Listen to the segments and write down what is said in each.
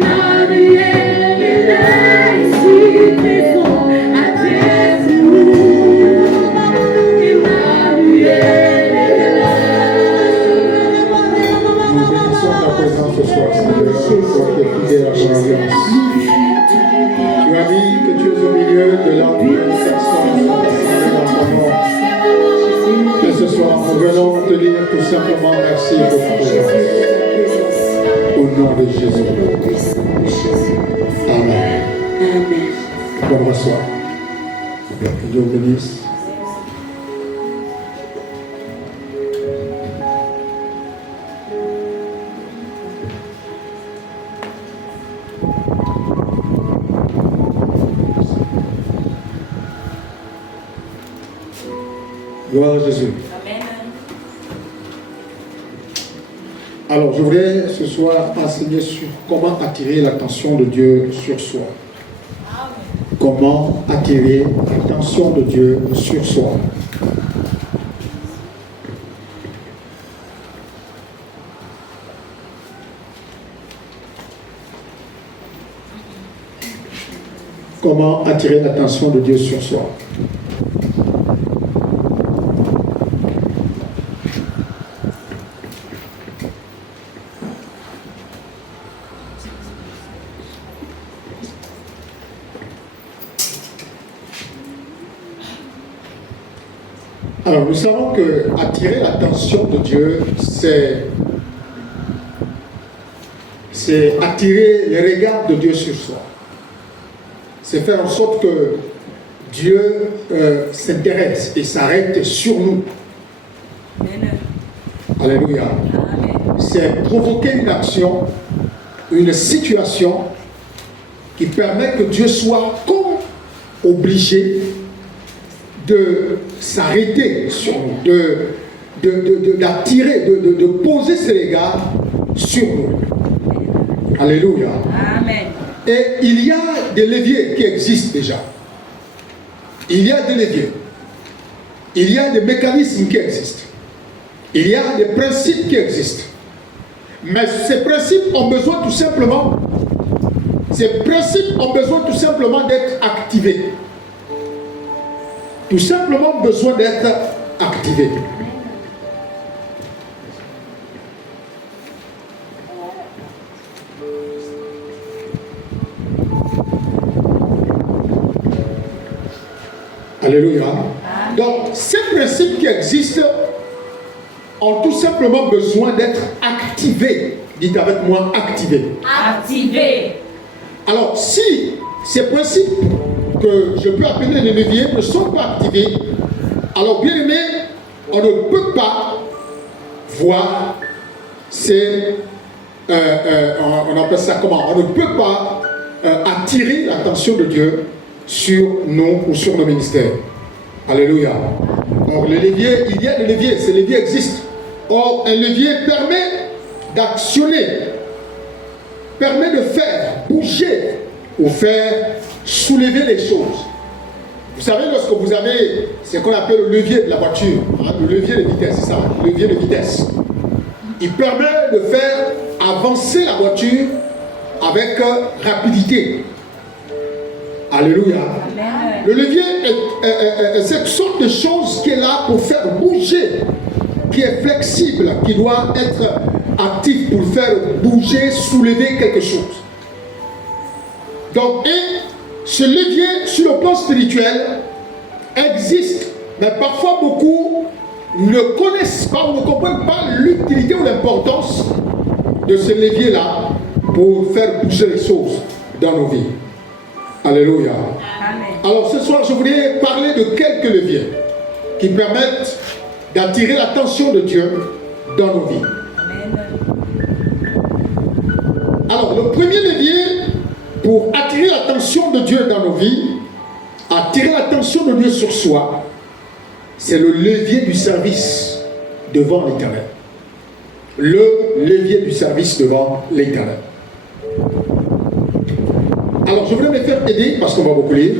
Emmanuel est là, ici présent, avec nous. Emmanuel est là. Nous bénissons ta présence ce soir, Seigneur, toi qui es fidèle à ton alliance. Tu as dit que tu es au milieu de la personne dans ton nom. Et ce soir, nous venons te dire tout simplement merci pour ta présence. Au nom de Jésus. Amen. Bonne reçoit. Que Dieu vous bénisse. Gloire à Jésus. Amen. Alors, je voudrais ce soir enseigner sur comment attirer l'attention de Dieu sur soi. Comment attirer l'attention de Dieu sur soi. Comment attirer l'attention de Dieu sur soi. Alors, nous savons que attirer l'attention de Dieu, c'est attirer le regard de Dieu sur soi. C'est faire en sorte que Dieu s'intéresse et s'arrête sur nous. Amen. Alléluia. Amen. C'est provoquer une action, une situation qui permet que Dieu soit comme obligé de s'arrêter sur nous, d'attirer, de poser ses regards sur nous. Alléluia. Amen. Et il y a des leviers qui existent déjà. Il y a des leviers. Il y a des mécanismes qui existent. Il y a des principes qui existent. Mais ces principes ont besoin tout simplement, d'être activés. Tout simplement besoin d'être activés. Alléluia. Donc, ces principes qui existent ont tout simplement besoin d'être activés. Dites avec moi, activés. Activé. Alors, si ces principes que je peux appeler les leviers ne sont pas activés, alors bien aimé, on ne peut pas voir on appelle ça comment? On ne peut pas attirer l'attention de Dieu sur nous ou sur nos ministères. Alléluia. Or, les leviers, il y a des leviers, ces leviers existent. Or, un levier permet d'actionner, permet de faire bouger ou faire soulever les choses. Vous savez, lorsque vous avez ce qu'on appelle le levier de la voiture, hein, le levier de vitesse, c'est ça, le levier de vitesse. Il permet de faire avancer la voiture avec rapidité. Alléluia. Amen. Le levier est cette sorte de chose qui est là pour faire bouger, qui est flexible, qui doit être actif pour faire bouger, soulever quelque chose. Donc, et ce levier sur le plan spirituel existe, mais parfois beaucoup ne connaissent pas ou ne comprennent pas l'utilité ou l'importance de ce levier-là pour faire bouger les choses dans nos vies. Alléluia. Amen. Alors ce soir, je voudrais parler de quelques leviers qui permettent d'attirer l'attention de Dieu dans nos vies. Amen. Alors le premier levier pour attirer l'attention de Dieu dans nos vies, attirer l'attention de Dieu sur soi, c'est le levier du service devant l'Éternel. Le levier du service devant l'Éternel. Alors, je voudrais me faire aider, parce qu'on va beaucoup lire,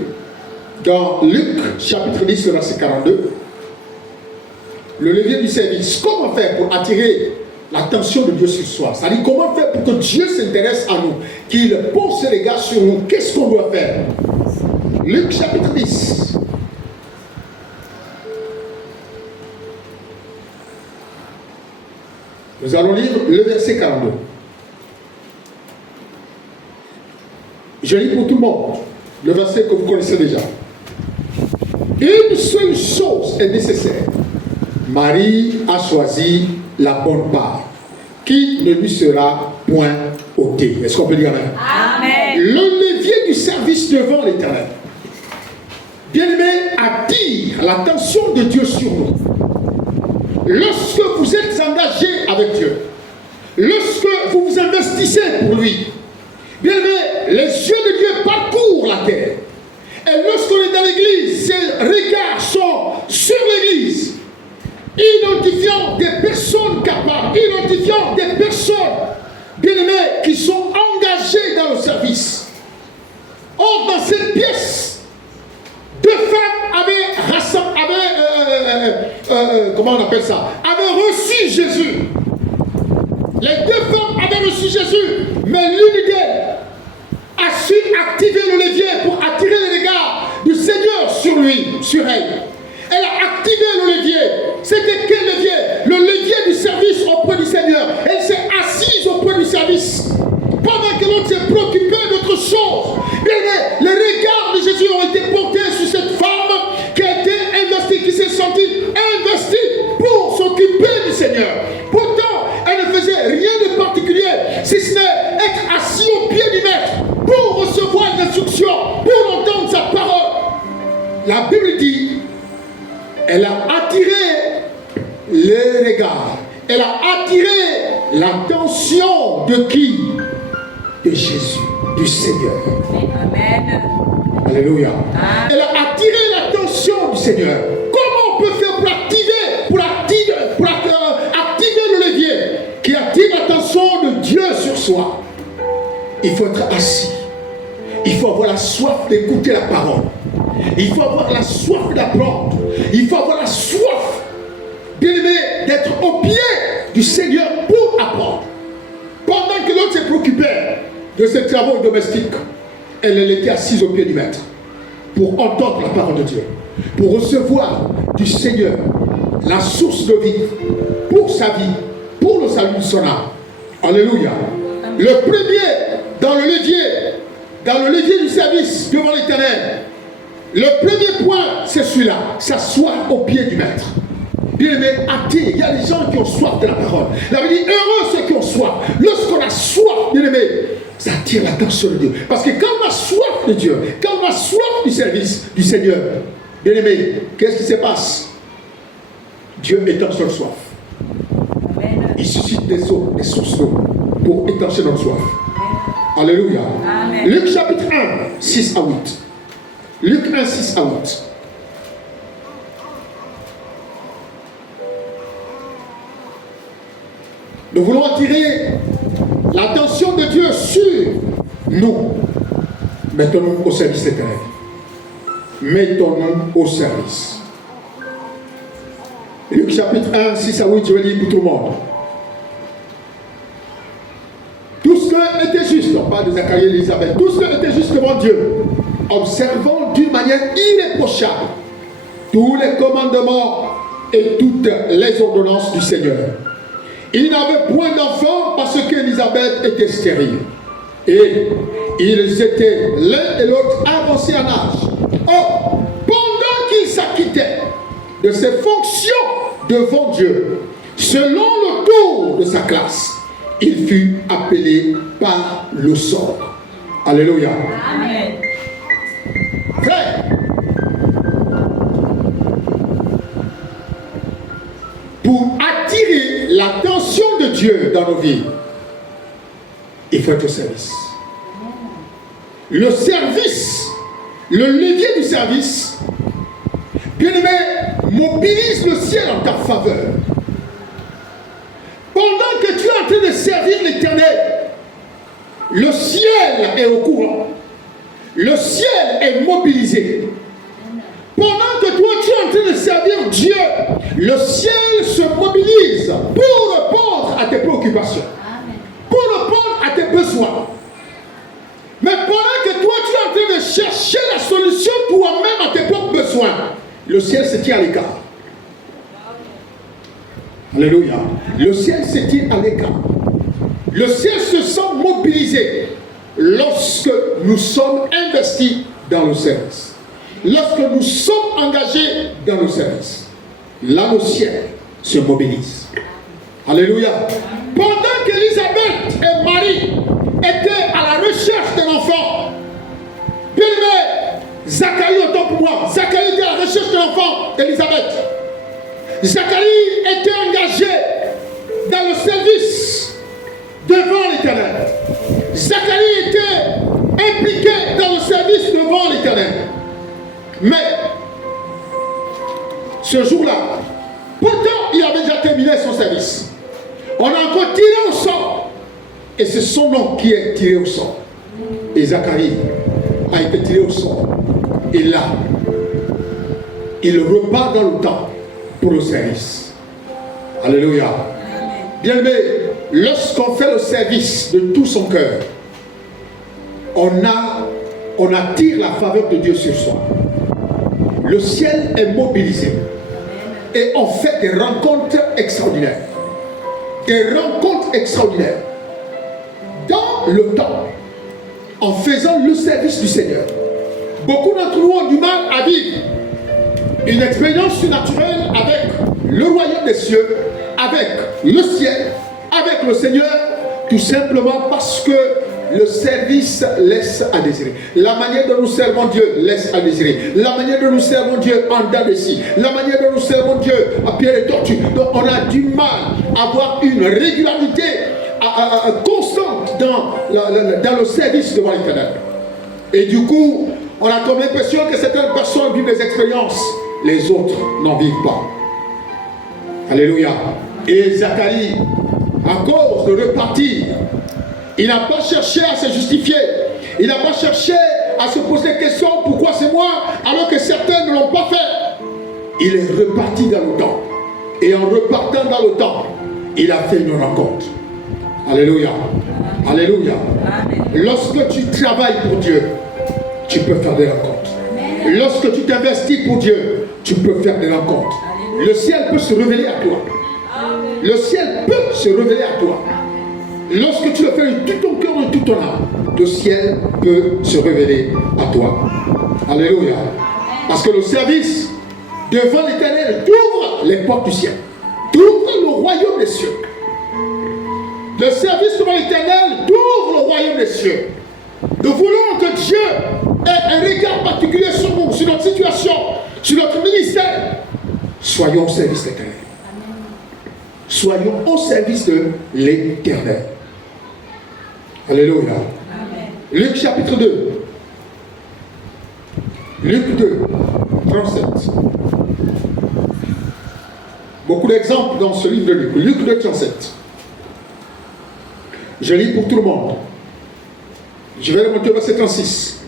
dans Luc, chapitre 10, le verset 42, le levier du service. Comment faire pour attirer l'attention de Dieu sur soi. C'est-à-dire comment faire pour que Dieu s'intéresse à nous, qu'il pose ses regards sur nous. Qu'est-ce qu'on doit faire? Luc chapitre 10. Nous allons lire le verset 42. Je lis pour tout le monde le verset que vous connaissez déjà. Une seule chose est nécessaire. Marie a choisi la bonne part, qui ne lui sera point ôtée. Est-ce qu'on peut dire amen? Amen. Le levier du service devant l'Éternel, bien-aimé, attire l'attention de Dieu sur nous. Lorsque vous êtes engagé avec Dieu, lorsque vous vous investissez pour lui, bien-aimé, les yeux de Dieu parcourent la terre. Et lorsqu'on est dans l'église, ses regards sont sur l'église, identifiant des personnes capables, identifiant des personnes, bien-aimées, qui sont engagées dans le service. Or, dans cette pièce, deux femmes comment on appelle ça, avaient reçu Jésus. Les deux femmes avaient reçu Jésus, mais l'une d'elles a su activer le levier pour attirer les regards du Seigneur sur lui, sur elle. Elle a activé le levier. C'était quel levier? Le levier du service auprès du Seigneur. Elle s'est assise auprès du service. Pendant que l'autre s'est préoccupé d'autre chose. Les regards de Jésus ont été portés sur cette femme qui a été investie, qui s'est sentie investie pour s'occuper du Seigneur. Pourtant, elle ne faisait rien de particulier, si ce n'est être assis au pied du maître pour recevoir l'instruction, pour entendre sa parole. La Bible dit, elle a attiré les regards. Elle a attiré l'attention de qui? De Jésus, du Seigneur. Amen. Alléluia. Amen. Elle a attiré l'attention du Seigneur. Comment on peut faire pour activer le levier qui attire l'attention de Dieu sur soi? Il faut être assis. Il faut avoir la soif d'écouter la parole. Il faut avoir la soif d'apprendre. Il faut avoir la soif, bien-aimé, d'être au pied du Seigneur pour apprendre. Pendant que l'autre s'est préoccupé de ses travaux domestiques, elle était assise au pied du maître pour entendre la parole de Dieu, pour recevoir du Seigneur la source de vie pour sa vie, pour le salut de son âme. Alléluia. Le premier dans le levier du service devant l'Éternel, le premier point, c'est celui-là, s'asseoir au pied du maître. Bien-aimé, attire. Il y a des gens qui ont soif de la parole. La Bible dit, heureux ceux qui ont soif. Lorsqu'on a soif, bien-aimé, ça attire l'attention de Dieu. Parce que quand on a soif de Dieu, quand on a soif du service du Seigneur, bien-aimé, qu'est-ce qui se passe? Dieu étanche notre soif. Amen. Il suscite des eaux, des sources d'eau pour étancher notre soif. Amen. Alléluia. Amen. Luc chapitre 1, 6 à 8. Luc 1, 6 à 8. Nous voulons attirer l'attention de Dieu sur nous. Mettons-nous au service éternel. Mettons-nous au service. Luc chapitre 1, 6 à 8, je vais lire pour tout le monde. Tout ce qui était juste, on parle de Zacharie et Élisabeth, tout ce qui était juste devant Dieu, observant d'une manière irréprochable tous les commandements et toutes les ordonnances du Seigneur. Il n'avait point d'enfant parce qu'Élisabeth était stérile. Et ils étaient l'un et l'autre avancés en âge. Or, pendant qu'il s'acquittait de ses fonctions devant Dieu, selon le tour de sa classe, il fut appelé par le sort. Alléluia. Amen. Frère, pour attirer l'attention de Dieu dans nos vies, il faut être au service. Le service, le levier du service, bien-aimé, mobilise le ciel en ta faveur. Pendant que tu es en train de servir l'Éternel, le ciel est au courant. Le ciel est mobilisé. Pendant que toi tu es en train de servir Dieu, le ciel se mobilise pour répondre à tes préoccupations, pour répondre à tes besoins. Mais pendant que toi, tu es en train de chercher la solution toi-même à tes propres besoins, le ciel se tient à l'écart. Alléluia. Le ciel se tient à l'écart. Le ciel se sent mobilisé lorsque nous sommes investis dans le service. Lorsque nous sommes engagés dans le service. Là, le ciel se mobilise. Alléluia. Pendant qu'Élisabeth et Marie étaient à la recherche d'un enfant, bien aimé, Zacharie, autant pour moi, Zacharie était à la recherche d'un enfant d'Élisabeth. Zacharie était engagé dans le service devant l'Éternel. Zacharie était impliqué dans le service devant l'Éternel. Mais ce jour-là, pourtant il avait déjà terminé son service. On a encore tiré au sort. Et c'est son nom qui est tiré au sort. Et Zacharie a été tiré au sort. Et là, il repart dans le temps pour le service. Alléluia. Bien-aimé, lorsqu'on fait le service de tout son cœur, on attire la faveur de Dieu sur soi. Le ciel est mobilisé. Et on fait des rencontres extraordinaires. Des rencontres extraordinaires. Dans le temps, en faisant le service du Seigneur, beaucoup d'entre nous ont du mal à vivre une expérience surnaturelle avec le royaume des cieux, avec le ciel, avec le Seigneur, tout simplement parce que le service laisse à désirer. La manière dont nous servons Dieu laisse à désirer. La manière dont nous servons Dieu en dents de scie. La manière dont nous servons Dieu à pied de tortue. Donc on a du mal à avoir une régularité constante dans le service devant l'Éternel. Et du coup, on a comme l'impression que certaines personnes vivent des expériences, les autres n'en vivent pas. Alléluia. Et Zacharie, à cause de repartir, il n'a pas cherché à se justifier. Il n'a pas cherché à se poser des questions. Pourquoi c'est moi alors que certains ne l'ont pas fait? Il est reparti dans le temps. Et en repartant dans le temps, il a fait une rencontre. Alléluia. Alléluia. Amen. Lorsque tu travailles pour Dieu, tu peux faire des rencontres. Amen. Lorsque tu t'investis pour Dieu, tu peux faire des rencontres. Amen. Le ciel peut se révéler à toi. Amen. Le ciel peut se révéler à toi. Lorsque tu le fais de tout ton cœur, de toute ton âme, le ciel peut se révéler à toi. Alléluia. Parce que le service devant l'Éternel t'ouvre les portes du ciel. T'ouvre le royaume des cieux. Le service devant l'Éternel t'ouvre le royaume des cieux. Nous voulons que Dieu ait un regard particulier sur nous, sur notre situation, sur notre ministère. Soyons au service de l'Éternel. Soyons au service de l'Éternel. Alléluia. Amen. Luc chapitre 2. Luc 2, 37. Beaucoup d'exemples dans ce livre de Luc. Luc 2, 37. Je lis pour tout le monde. Je vais remonter au verset 36.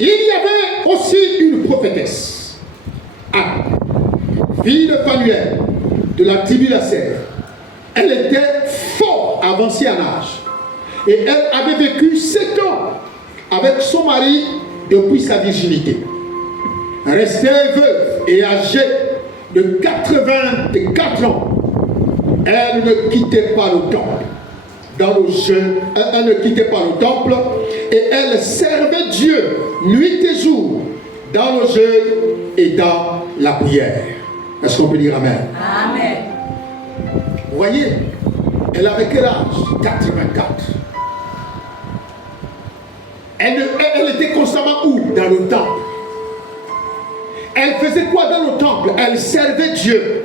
Il y avait aussi une prophétesse, Anne, fille de Phanuel, de la tribu d'Aser. Elle était fort avancée en âge. Et elle avait vécu 7 ans avec son mari depuis sa virginité. Restée veuve et âgée de 84 ans, elle ne quittait pas le temple. Dans le jeûne, elle ne quittait pas le temple et elle servait Dieu nuit et jour dans le jeûne et dans la prière. Est-ce qu'on peut dire Amen? Amen. Vous voyez, elle avait quel âge? 84. Elle était constamment où? Dans le temple. Elle faisait quoi dans le temple? Elle servait Dieu.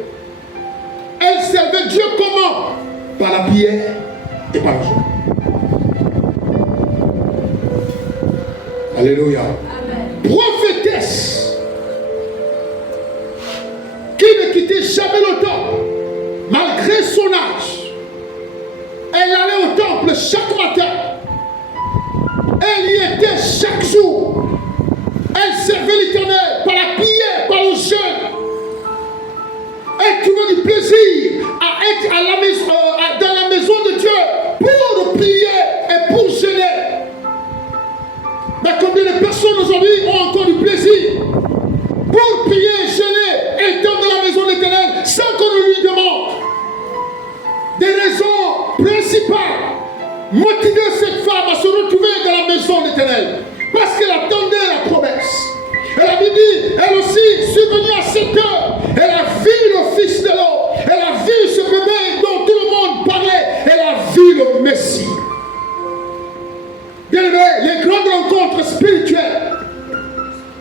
Elle servait Dieu comment? Par la prière et par le jeûne. Alléluia. Amen. Prophétesse qui ne quittait jamais le temple malgré son âge. Elle allait au temple chaque matin. Elle y était chaque jour. Elle servait l'Éternel par la prière, par le jeûne. Elle trouvait du plaisir à être à la maison, dans la maison personnes aujourd'hui ont encore du plaisir pour prier, jeûner et être dans la maison de l'Éternel sans qu'on ne lui demande. Des raisons principales motivaient cette femme à se retrouver dans la maison de l'Éternel parce qu'elle attendait la promesse. Et la Bible dit, elle aussi, survenue à 7 heures, elle a vu le Fils de l'homme, elle a vu ce bébé dont tout le monde parlait, elle a vu le Messie. Bien aimé, les grandes rencontres spirituelles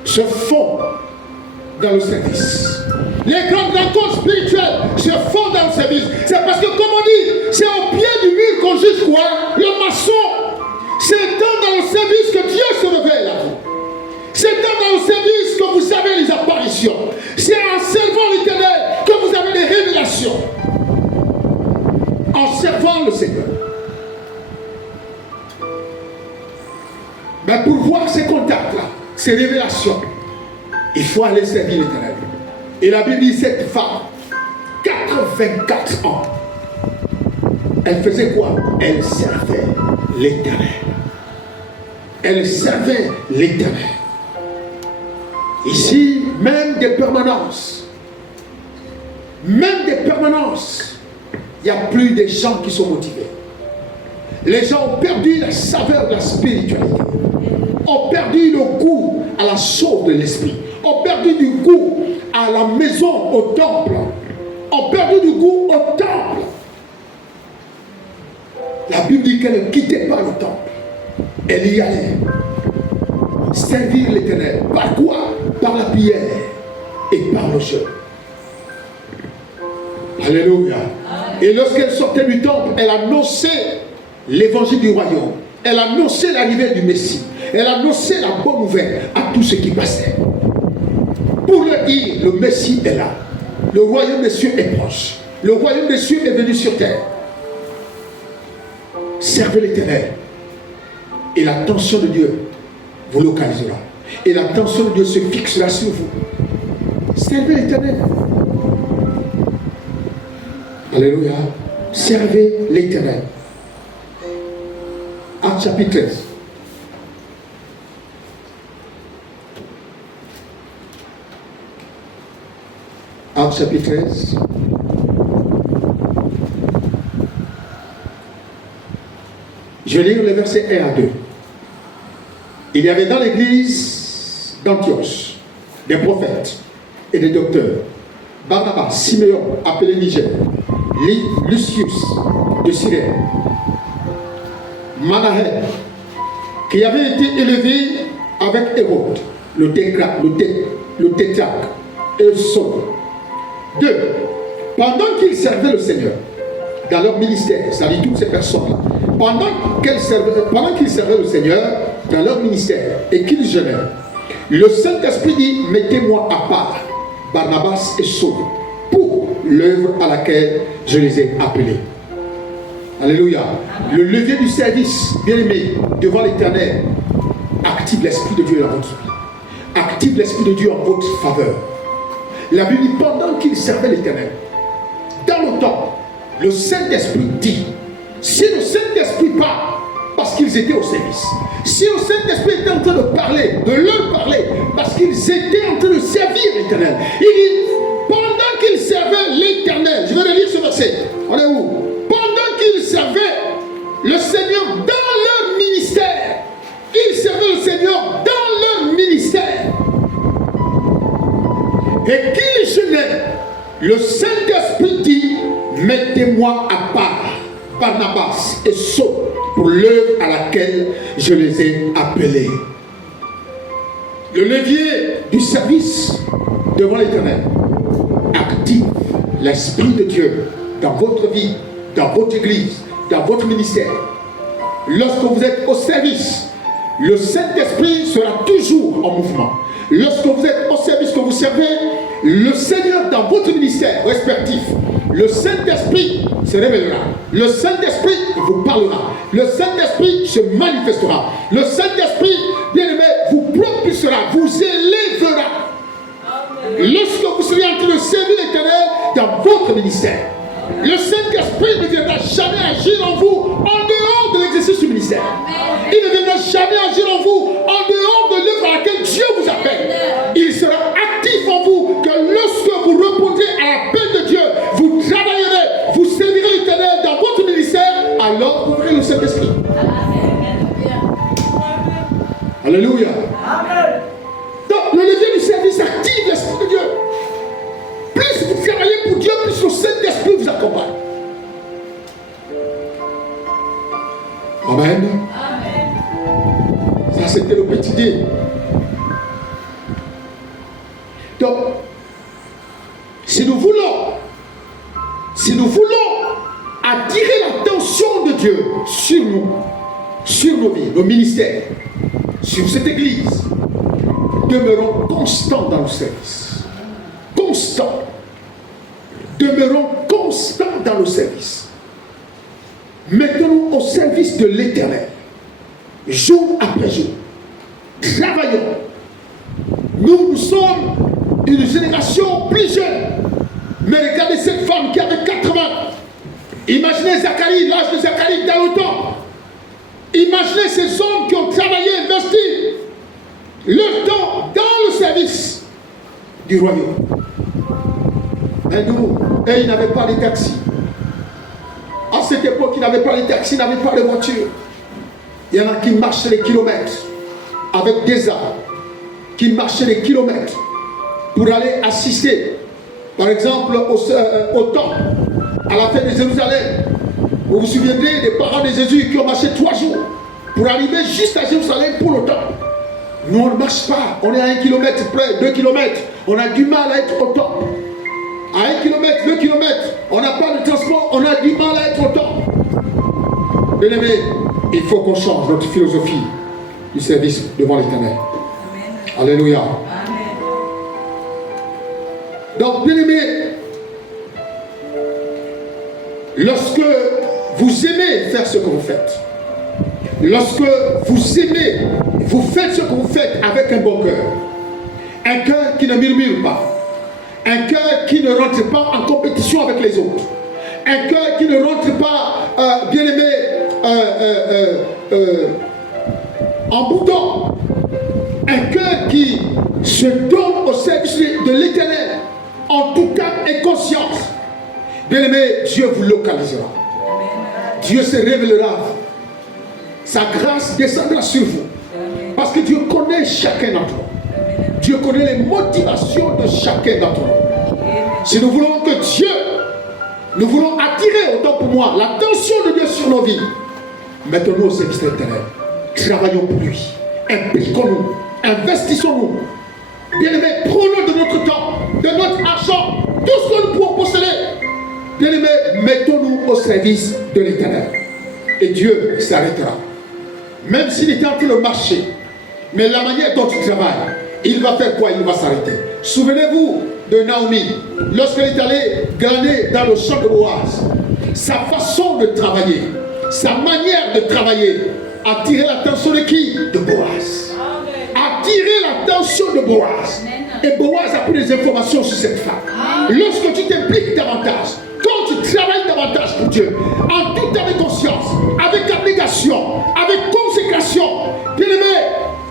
se font dans le service. Les grandes rencontres spirituelles se font dans le service. C'est parce que, comme on dit, c'est au pied du mur qu'on juge quoi? Le maçon. C'est dans le service que Dieu se révèle à vous. C'est dans le service que vous avez les apparitions. C'est en servant l'Éternel que vous avez les révélations. En servant le Seigneur. Mais pour voir ces contacts-là, ces révélations, il faut aller servir l'Éternel. Et la Bible dit, cette femme, 84 ans, elle faisait quoi? Elle servait l'Éternel. Elle servait l'Éternel. Ici, même des permanences. Même des permanences. Il n'y a plus de gens qui sont motivés. Les gens ont perdu la saveur de la spiritualité. Ont perdu le goût à la chose de l'esprit. Ont perdu du goût à la maison, au temple. Ont perdu du goût au temple. La Bible dit qu'elle ne quittait pas le temple. Elle y allait. Servir l'Éternel. Par quoi? Par la prière et par le jeûne. Alléluia. Et lorsqu'elle sortait du temple, elle annonçait l'évangile du royaume. Elle annonçait l'arrivée du Messie. Elle annonçait la bonne nouvelle à tous ceux qui passaient. Pour leur dire, le Messie est là. Le royaume des cieux est proche. Le royaume des cieux est venu sur terre. Servez l'Éternel. Et l'attention de Dieu vous localisera. Et l'attention de Dieu se fixera sur vous. Servez l'Éternel. Alléluia. Servez l'Éternel. Actes chapitre 13. Actes chapitre 13. Je vais lire les versets 1 à 2. Il y avait dans l'église d'Antioche des prophètes et des docteurs. Barnabas, Siméon, appelé Niger, Lucius de Cyrène, Manahen, qui avait été élevé avec Hérode, le tétrarque, et Saul. 2. Pendant qu'ils servaient le Seigneur dans leur ministère, ça dit toutes ces personnes-là, pendant qu'ils servaient le Seigneur dans leur ministère et qu'ils jeûnaient, le Saint-Esprit dit, mettez-moi à part Barnabas et Saul pour l'œuvre à laquelle je les ai appelés. Alléluia. Le levier du service, bien aimé, devant l'Éternel, active l'Esprit de Dieu dans votre vie. Active l'Esprit de Dieu en votre faveur. La Bible dit, pendant qu'ils servaient l'Éternel, dans le temps, le Saint-Esprit dit, si le Saint-Esprit parle, parce qu'ils étaient au service, si le Saint-Esprit était en train de parler, de leur parler, parce qu'ils étaient en train de servir l'Éternel, il dit, pendant qu'ils servaient l'Éternel, je vais relire ce verset, on est où? Pendant qu'ils servaient le Seigneur dans leur ministère, ils servaient le Seigneur dans leur ministère, et qu'ils jeûnaient, le Saint-Esprit dit, mettez-moi à part Barnabas et Saul pour l'œuvre à laquelle je les ai appelés. Le levier du service devant l'Éternel active l'Esprit de Dieu dans votre vie, dans votre église, dans votre ministère. Lorsque vous êtes au service, le Saint-Esprit sera toujours en mouvement. Lorsque vous êtes au service, que vous servez le Seigneur dans votre ministère respectif, le Saint-Esprit se révélera. Le Saint-Esprit vous parlera. Le Saint-Esprit se manifestera. Le Saint-Esprit, bien-aimé, vous propulsera, vous élèvera. Lorsque vous serez en train de servir l'Éternel dans votre ministère, le Saint-Esprit ne viendra jamais agir en vous en dehors de l'exercice du ministère. Il ne viendra jamais agir en vous en dehors de l'œuvre à Alléluia. Amen. Donc, le levier du service active l'Esprit de Dieu. Plus vous travaillez pour Dieu, plus le Saint-Esprit vous accompagne. Amen. Amen. Ça, c'était le petit dé. Donc, si nous voulons attirer l'attention de Dieu sur nous, sur nos vies, nos ministères, sur cette église, demeurons constants dans le service. Constants. Demeurons constants dans le service. Mettons-nous au service de l'Éternel, jour après jour. Travaillons. Nous sommes une génération plus jeune. Mais regardez cette femme qui avait 80. Imaginez Zacharie, l'âge de Zacharie dans le temps. Imaginez ces hommes qui ont travaillé, investi leur temps dans le service du royaume. Et ils n'avaient pas de taxi. À cette époque, ils n'avaient pas de taxi, ils n'avaient pas de voiture. Il y en a qui marchaient des kilomètres avec des armes, qui marchaient des kilomètres pour aller assister, par exemple, au temple, à la fête de Jérusalem. Vous vous souviendrez des parents de Jésus qui ont marché 3 jours pour arriver juste à Jérusalem pour le temple. Nous, on ne marche pas. On est à 1 kilomètre près, 2 kilomètres. On a du mal à être au temple. À 1 kilomètre, 2 kilomètres, on n'a pas de transport, on a du mal à être au temple. Bien-aimés, il faut qu'on change notre philosophie du service devant l'Éternel. Alléluia. Amen. Donc, bien-aimés, lorsque vous aimez faire ce que vous faites, lorsque vous aimez, vous faites ce que vous faites avec un bon cœur, un cœur qui ne murmure pas, un cœur qui ne rentre pas en compétition avec les autres, un cœur qui ne rentre pas, bien-aimé, en boudon, un cœur qui se donne au service de l'Éternel, en tout cas et conscience. Bien-aimé, Dieu vous localisera. Dieu se révélera. Sa grâce descendra sur vous. Parce que Dieu connaît chacun d'entre nous. Dieu connaît les motivations de chacun d'entre nous. Si nous voulons que Dieu, nous voulons attirer, autant pour moi, l'attention de Dieu sur nos vies, mettons-nous au service de l'Éternel. Travaillons pour lui. Impliquons-nous. Investissons-nous. Bien-aimés, prenons de notre temps, de notre argent, tout ce que nous pouvons posséder. Bien-aimés, mettons-nous au service de l'Éternel. Et Dieu s'arrêtera. Même s'il est en train de marcher, mais la manière dont il travaille, il va faire quoi? Il va s'arrêter. Souvenez-vous de Naomi, lorsqu'elle est allée glaner dans le champ de Boaz. Sa façon de travailler, sa manière de travailler, a tiré l'attention de qui? De Boaz. Attirer l'attention de Boaz. Et Boaz a pris des informations sur cette femme. Lorsque tu t'impliques davantage, quand tu travailles davantage pour Dieu, en toute avec conscience, avec abnégation, avec consécration, bien aimé,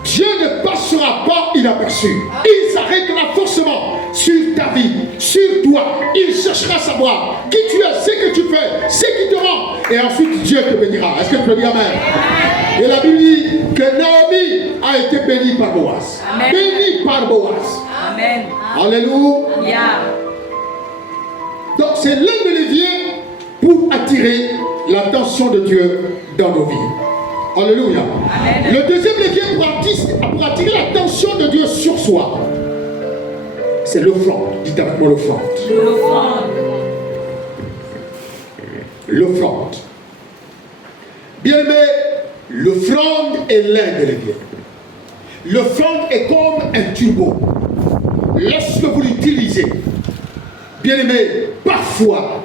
Dieu ne passera pas inaperçu. Il s'arrêtera forcément sur ta vie, sur toi. Il cherchera à savoir qui tu es, ce que tu fais, ce qui te rend. Et ensuite Dieu te bénira. Est-ce que tu peux dire Amen? Et la Bible dit que Naomi a été bénie par Boaz. Bénie par Boaz. Amen. Alléluia. Donc c'est l'un des leviers pour attirer l'attention de Dieu dans nos vies. Alléluia. Amen. Le deuxième levier pour attirer l'attention de Dieu sur soi, c'est l'offrande. Dites avec moi l'offrande. L'offrande. Bien aimé, l'offrande est l'un des leviers. L'offrande est comme un turbo. Lorsque vous l'utilisez, bien aimé, parfois,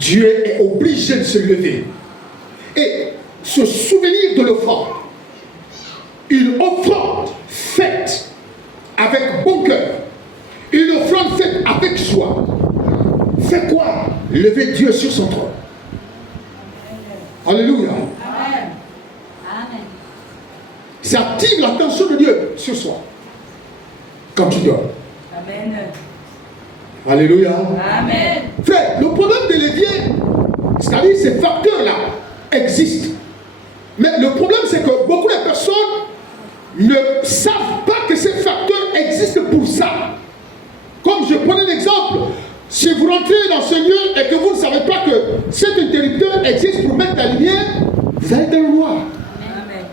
Dieu est obligé de se lever et se souvenir de l'offrande. Une offrande faite avec bon cœur, une offrande faite avec joie, fait quoi? Lever Dieu sur son trône. Alléluia. Amen. Ça attire l'attention de Dieu sur soi quand tu dors. Amen. Alléluia. Amen. Frère, le problème des leviers, c'est-à-dire ces facteurs-là, existent. Mais le problème, c'est que beaucoup de personnes ne ça. Comme je prends un exemple, si vous rentrez dans ce lieu et que vous ne savez pas que cet interrupteur existe pour mettre la lumière, vous allez dans le noir. Amen.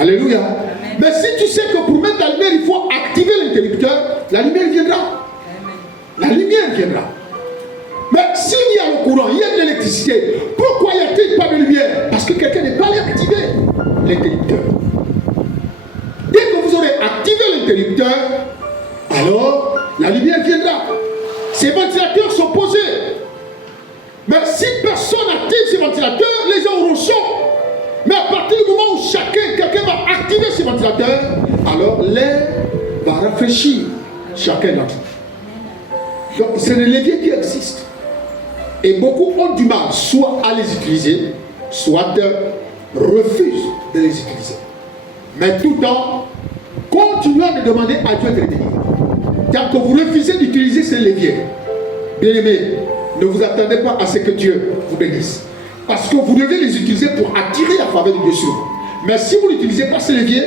Alléluia. Amen. Mais si tu sais que pour mettre la lumière, il faut activer l'interrupteur, la lumière viendra. Amen. La lumière viendra. Mais s'il y a le courant, il y a de l'électricité, pourquoi n'y a-t-il pas de lumière? Parce que quelqu'un n'est pas allé activer l'interrupteur. Dès que vous aurez activé l'interrupteur, alors la lumière viendra. Ces ventilateurs sont posés. Mais si personne active ces ventilateurs, les gens auront chaud. Mais à partir du moment où quelqu'un va activer ces ventilateurs, alors l'air va rafraîchir chacun d'entre eux. Donc c'est des leviers qui existent. Et beaucoup ont du mal soit à les utiliser, soit refusent de les utiliser. Mais tout en continuant de demander à Dieu de les bénir. Tant que vous refusez d'utiliser ces leviers, bien aimés, ne vous attendez pas à ce que Dieu vous bénisse. Parce que vous devez les utiliser pour attirer la faveur de Dieu sur vous. Mais si vous n'utilisez pas ces leviers,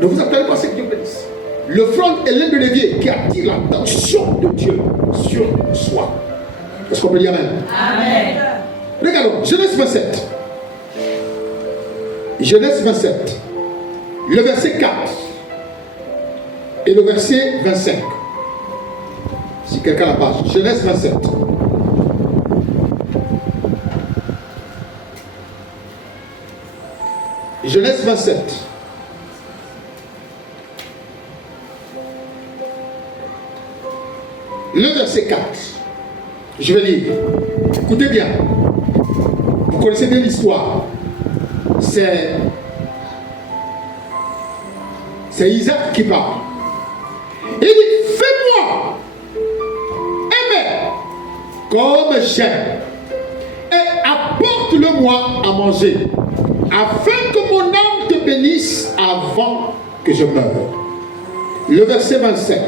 ne vous attendez pas à ce que Dieu bénisse. Le front est l'un des leviers qui attire l'attention de Dieu sur soi. Est-ce qu'on peut dire Amen? Amen. Regardons, Genèse 27. Genèse 27. Le verset 4 et le verset 25. Si quelqu'un la page. Genèse 27. Genèse 27. Le verset 4. Je vais lire. Écoutez bien. Vous connaissez bien l'histoire. C'est Isaac qui parle. Il dit, fais-moi aimer comme j'aime et apporte-le-moi à manger, afin que mon âme te bénisse avant que je meure. Le verset 25.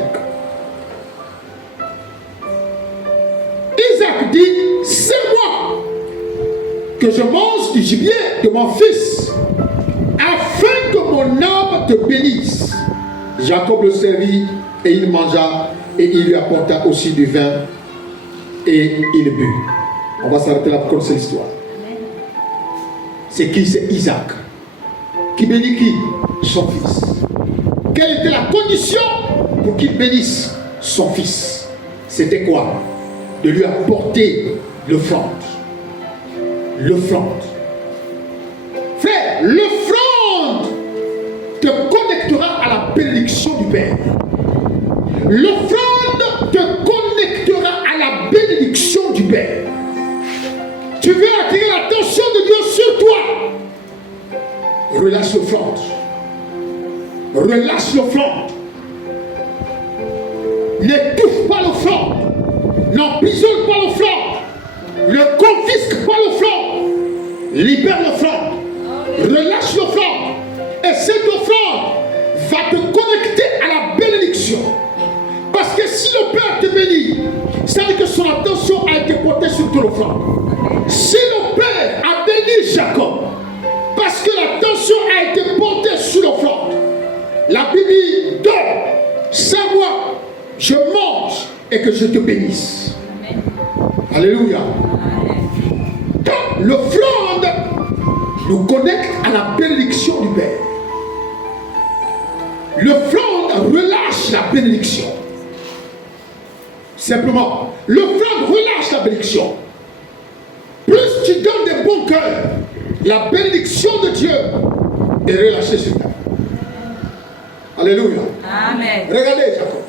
Isaac dit, c'est moi que je mange du gibier de mon fils, afin que mon âme te bénisse. Jacob le servit et il mangea et il lui apporta aussi du vin et il but. On va s'arrêter là pour connaître l'histoire. C'est qui? C'est Isaac. Qui bénit qui? Son fils. Quelle était la condition pour qu'il bénisse son fils? C'était quoi? De lui apporter l'offrande. L'offrande. Frère, l'offrande te connectera à la bénédiction du Père. L'offrande te connectera à la bénédiction du Père. Tu veux attirer l'attention de Dieu sur toi. Relâche l'offrande. Relâche l'offrande. N'étouffe pas l'offrande. N'emprisonne pas l'offrande. Ne confisque pas l'offrande. Libère l'offrande. Relâche l'offrande. Et cette offrande va te connecter à la bénédiction. Parce que si le Père te bénit, ça veut dire que son attention a été portée sur ton offrande. Si le Père a béni Jacob, parce que l'attention a été portée sur l'offrande, la Bible dit, donne, sans moi, je mange et que je te bénisse. Amen. Alléluia. Donc l'offrande nous connecte à la bénédiction du Père. L'offrande relâche la bénédiction. Simplement, l'offrande relâche la bénédiction. Plus tu donnes des bons cœurs, la bénédiction de Dieu est relâchée sur toi. Alléluia. Amen. Regardez Jacob.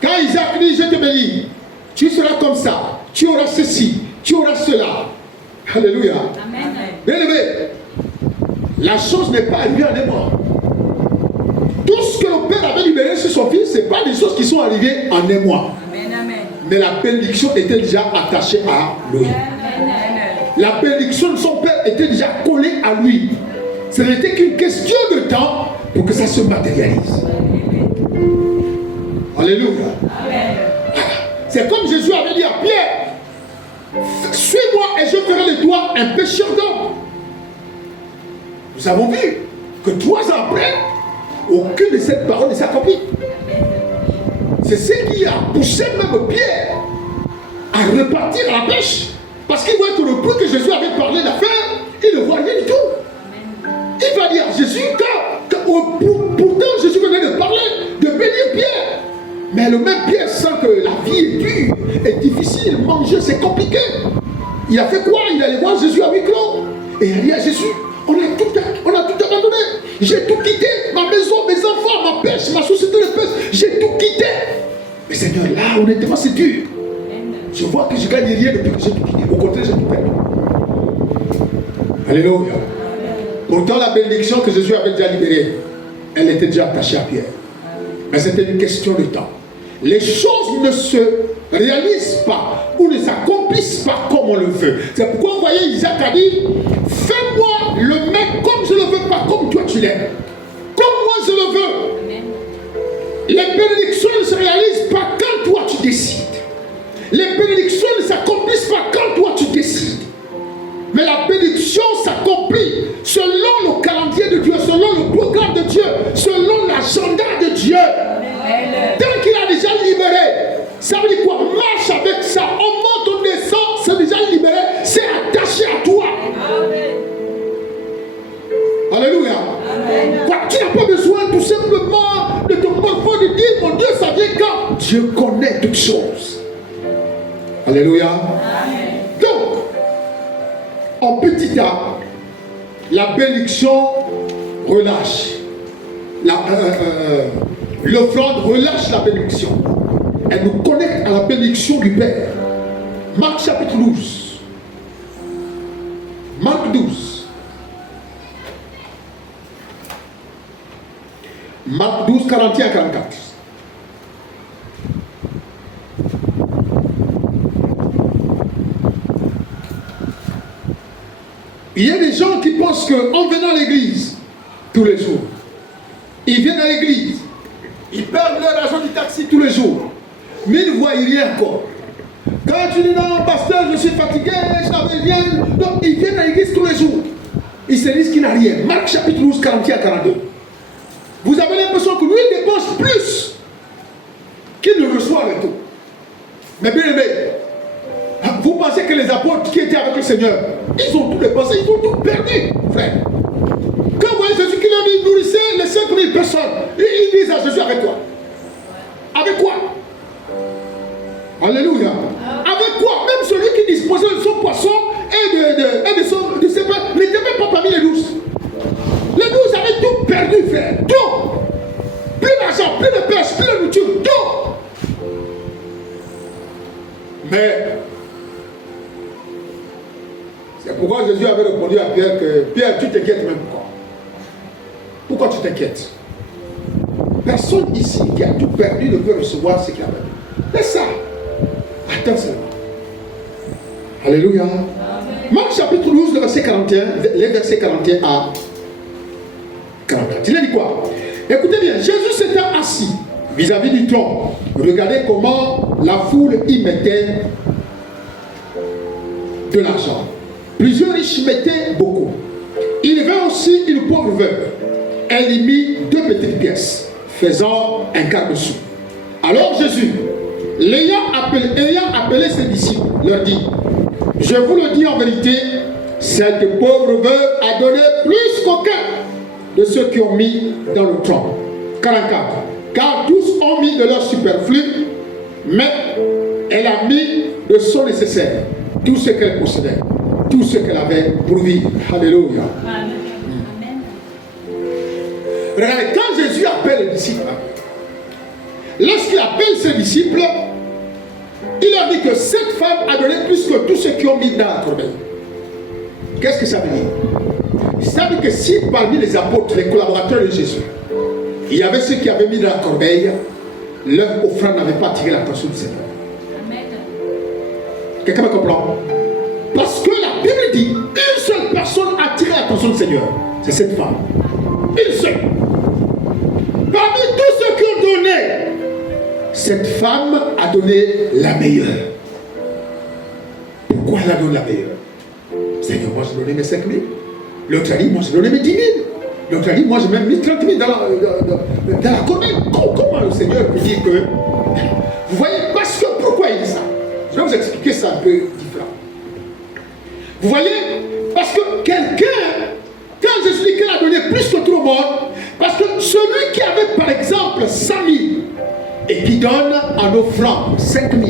Quand Isaac dit, je te bénis, tu seras comme ça, tu auras ceci, tu auras cela. Alléluia. Amen. Bien aimé, la chose n'est pas arrivée en un mois. Tout ce que le Père avait libéré sur son fils, ce n'est pas des choses qui sont arrivées en un mois. Amen. Amen. Mais la bénédiction était déjà attachée à lui. Amen. La bénédiction de son Père était déjà collée à lui. Ce n'était qu'une question de temps pour que ça se matérialise. Alléluia. Amen. C'est comme Jésus avait dit à Pierre, suis-moi et je ferai de toi un pécheur d'homme. Nous avons vu que 3 ans après, aucune de ces paroles ne s'accomplit. C'est ce qui a poussé même Pierre à repartir à la pêche. Parce qu'il voit que le peu que Jésus avait parlé d'affaires, il ne voit rien du tout. Il va dire à Jésus pourtant Jésus venait de parler, de bénir Pierre. Mais le même Pierre sent que la vie est dure, est difficile, manger c'est compliqué. Il a fait quoi? Il allait voir Jésus à huis clos. Et il a dit à Jésus, on a tout abandonné. J'ai tout quitté, ma maison, mes enfants, ma pêche, ma société de pêche, j'ai tout quitté. Mais Seigneur, là, honnêtement, c'est dur. Je vois que je ne gagne rien depuis que j'ai tout quitté. Au contraire, j'ai tout perdu. Alléluia. Pourtant, la bénédiction que Jésus avait déjà libérée, elle était déjà attachée à Pierre. Mais c'était une question de temps. Les choses ne se réalisent pas ou ne s'accomplissent pas comme on le veut. C'est pourquoi vous voyez, Isaac a dit, fais-moi le mec comme je le veux, pas comme toi tu l'aimes. Comme moi je le veux. Les bénédictions ne se réalisent pas quand toi tu décides. Les bénédictions ne s'accomplissent pas quand toi tu décides. Mais la bénédiction s'accomplit selon le calendrier de Dieu, selon le programme de Dieu, selon l'agenda de Dieu. Tant qu'il a déjà libéré, ça veut dire quoi? Marche avec ça. On monte, on descend, c'est déjà libéré, c'est attaché à toi. Alléluia. Quoi, tu n'as pas besoin tout simplement de te morfondre, de dire, mon Dieu, ça vient quand Dieu connaît toutes choses. Alléluia. Donc, en petit A, la bénédiction relâche. L'offrande relâche la bénédiction. Elle nous connecte à la bénédiction du Père. Marc chapitre 12. Marc 12. Marc 12, 41 à 44. Il y a des gens qui pensent qu'en venant à l'église, tous les jours, ils viennent à l'église, ils perdent leur argent du taxi tous les jours, mais ils ne voient rien encore. Quand tu dis non, pasteur, je suis fatigué, je n'avais rien, donc ils viennent à l'église tous les jours. Ils se disent qu'il n'a rien. Marc chapitre 12, 41 à 42. Vous avez l'impression que lui, il dépense plus qu'il ne reçoit avec tout. Mais bien aimé, vous pensez que les apôtres qui étaient avec le Seigneur, ils ont tout dépensé, ils ont tout perdu, frère. Quand vous voyez Jésus qui leur dit, nourrissez les 5000 personnes, ils disent à Jésus, avec quoi? Avec quoi? Alléluia. Avec quoi? Même celui qui disposait de son poisson et de ses pains n'était même pas parmi les 12. Les 12 avaient tout perdu, frère. Tout. Plus d'argent, plus de pêche, plus de nourriture, tout. Mais c'est pourquoi Jésus avait répondu à Pierre que Pierre, tu t'inquiètes même pourquoi? Pourquoi tu t'inquiètes? Personne ici qui a tout perdu ne peut recevoir ce qu'il a perdu. C'est ça. Attends seulement. Alléluia. Marc chapitre 12, le verset 41, les versets 41 à 44. Il a dit quoi? Écoutez bien, Jésus s'était assis vis-à-vis du trône. Regardez comment la foule y mettait de l'argent. Plusieurs riches mettaient beaucoup. Il vint aussi une pauvre veuve. Elle y mit 2 petites pièces, faisant un quart de sou. Alors Jésus, ayant appelé ses disciples, leur dit, je vous le dis en vérité, cette pauvre veuve a donné plus qu'aucun de ceux qui ont mis dans le trône. 44. Car tous ont mis de leur superflu, mais elle a mis de son nécessaire, tout ce qu'elle possédait, tout ce qu'elle avait pour vivre. Alléluia. Amen. Regardez, quand Jésus appelle les disciples, lorsqu'il appelle ses disciples, il leur dit que cette femme a donné plus que tous ceux qui ont mis dans la corbeille. Qu'est-ce que ça veut dire? Ça veut dire que si parmi les apôtres, les collaborateurs de Jésus, il y avait ceux qui avaient mis dans la corbeille, leur offrande n'avait pas attiré l'attention du Seigneur. Amen. Quelqu'un me comprend? Parce que la Bible dit, une seule personne a attiré l'attention du Seigneur. C'est cette femme. Une seule. Parmi tous ceux qui ont donné, cette femme a donné la meilleure. Pourquoi elle a donné la meilleure? Seigneur, moi j'ai donné mes 5 000. L'autre a dit, moi j'ai donné mes 10 000. Donc tu as dit, moi je m'ai mis 30 000 dans la colonne. Comment le Seigneur peut dire que... Vous voyez, parce que pourquoi il dit ça? Je vais vous expliquer ça un peu différent. Vous voyez, parce que quelqu'un, quand Jésus dit qu'il a donné plus que tout le monde, parce que celui qui avait par exemple 100 000 et qui donne en offrande 5 000,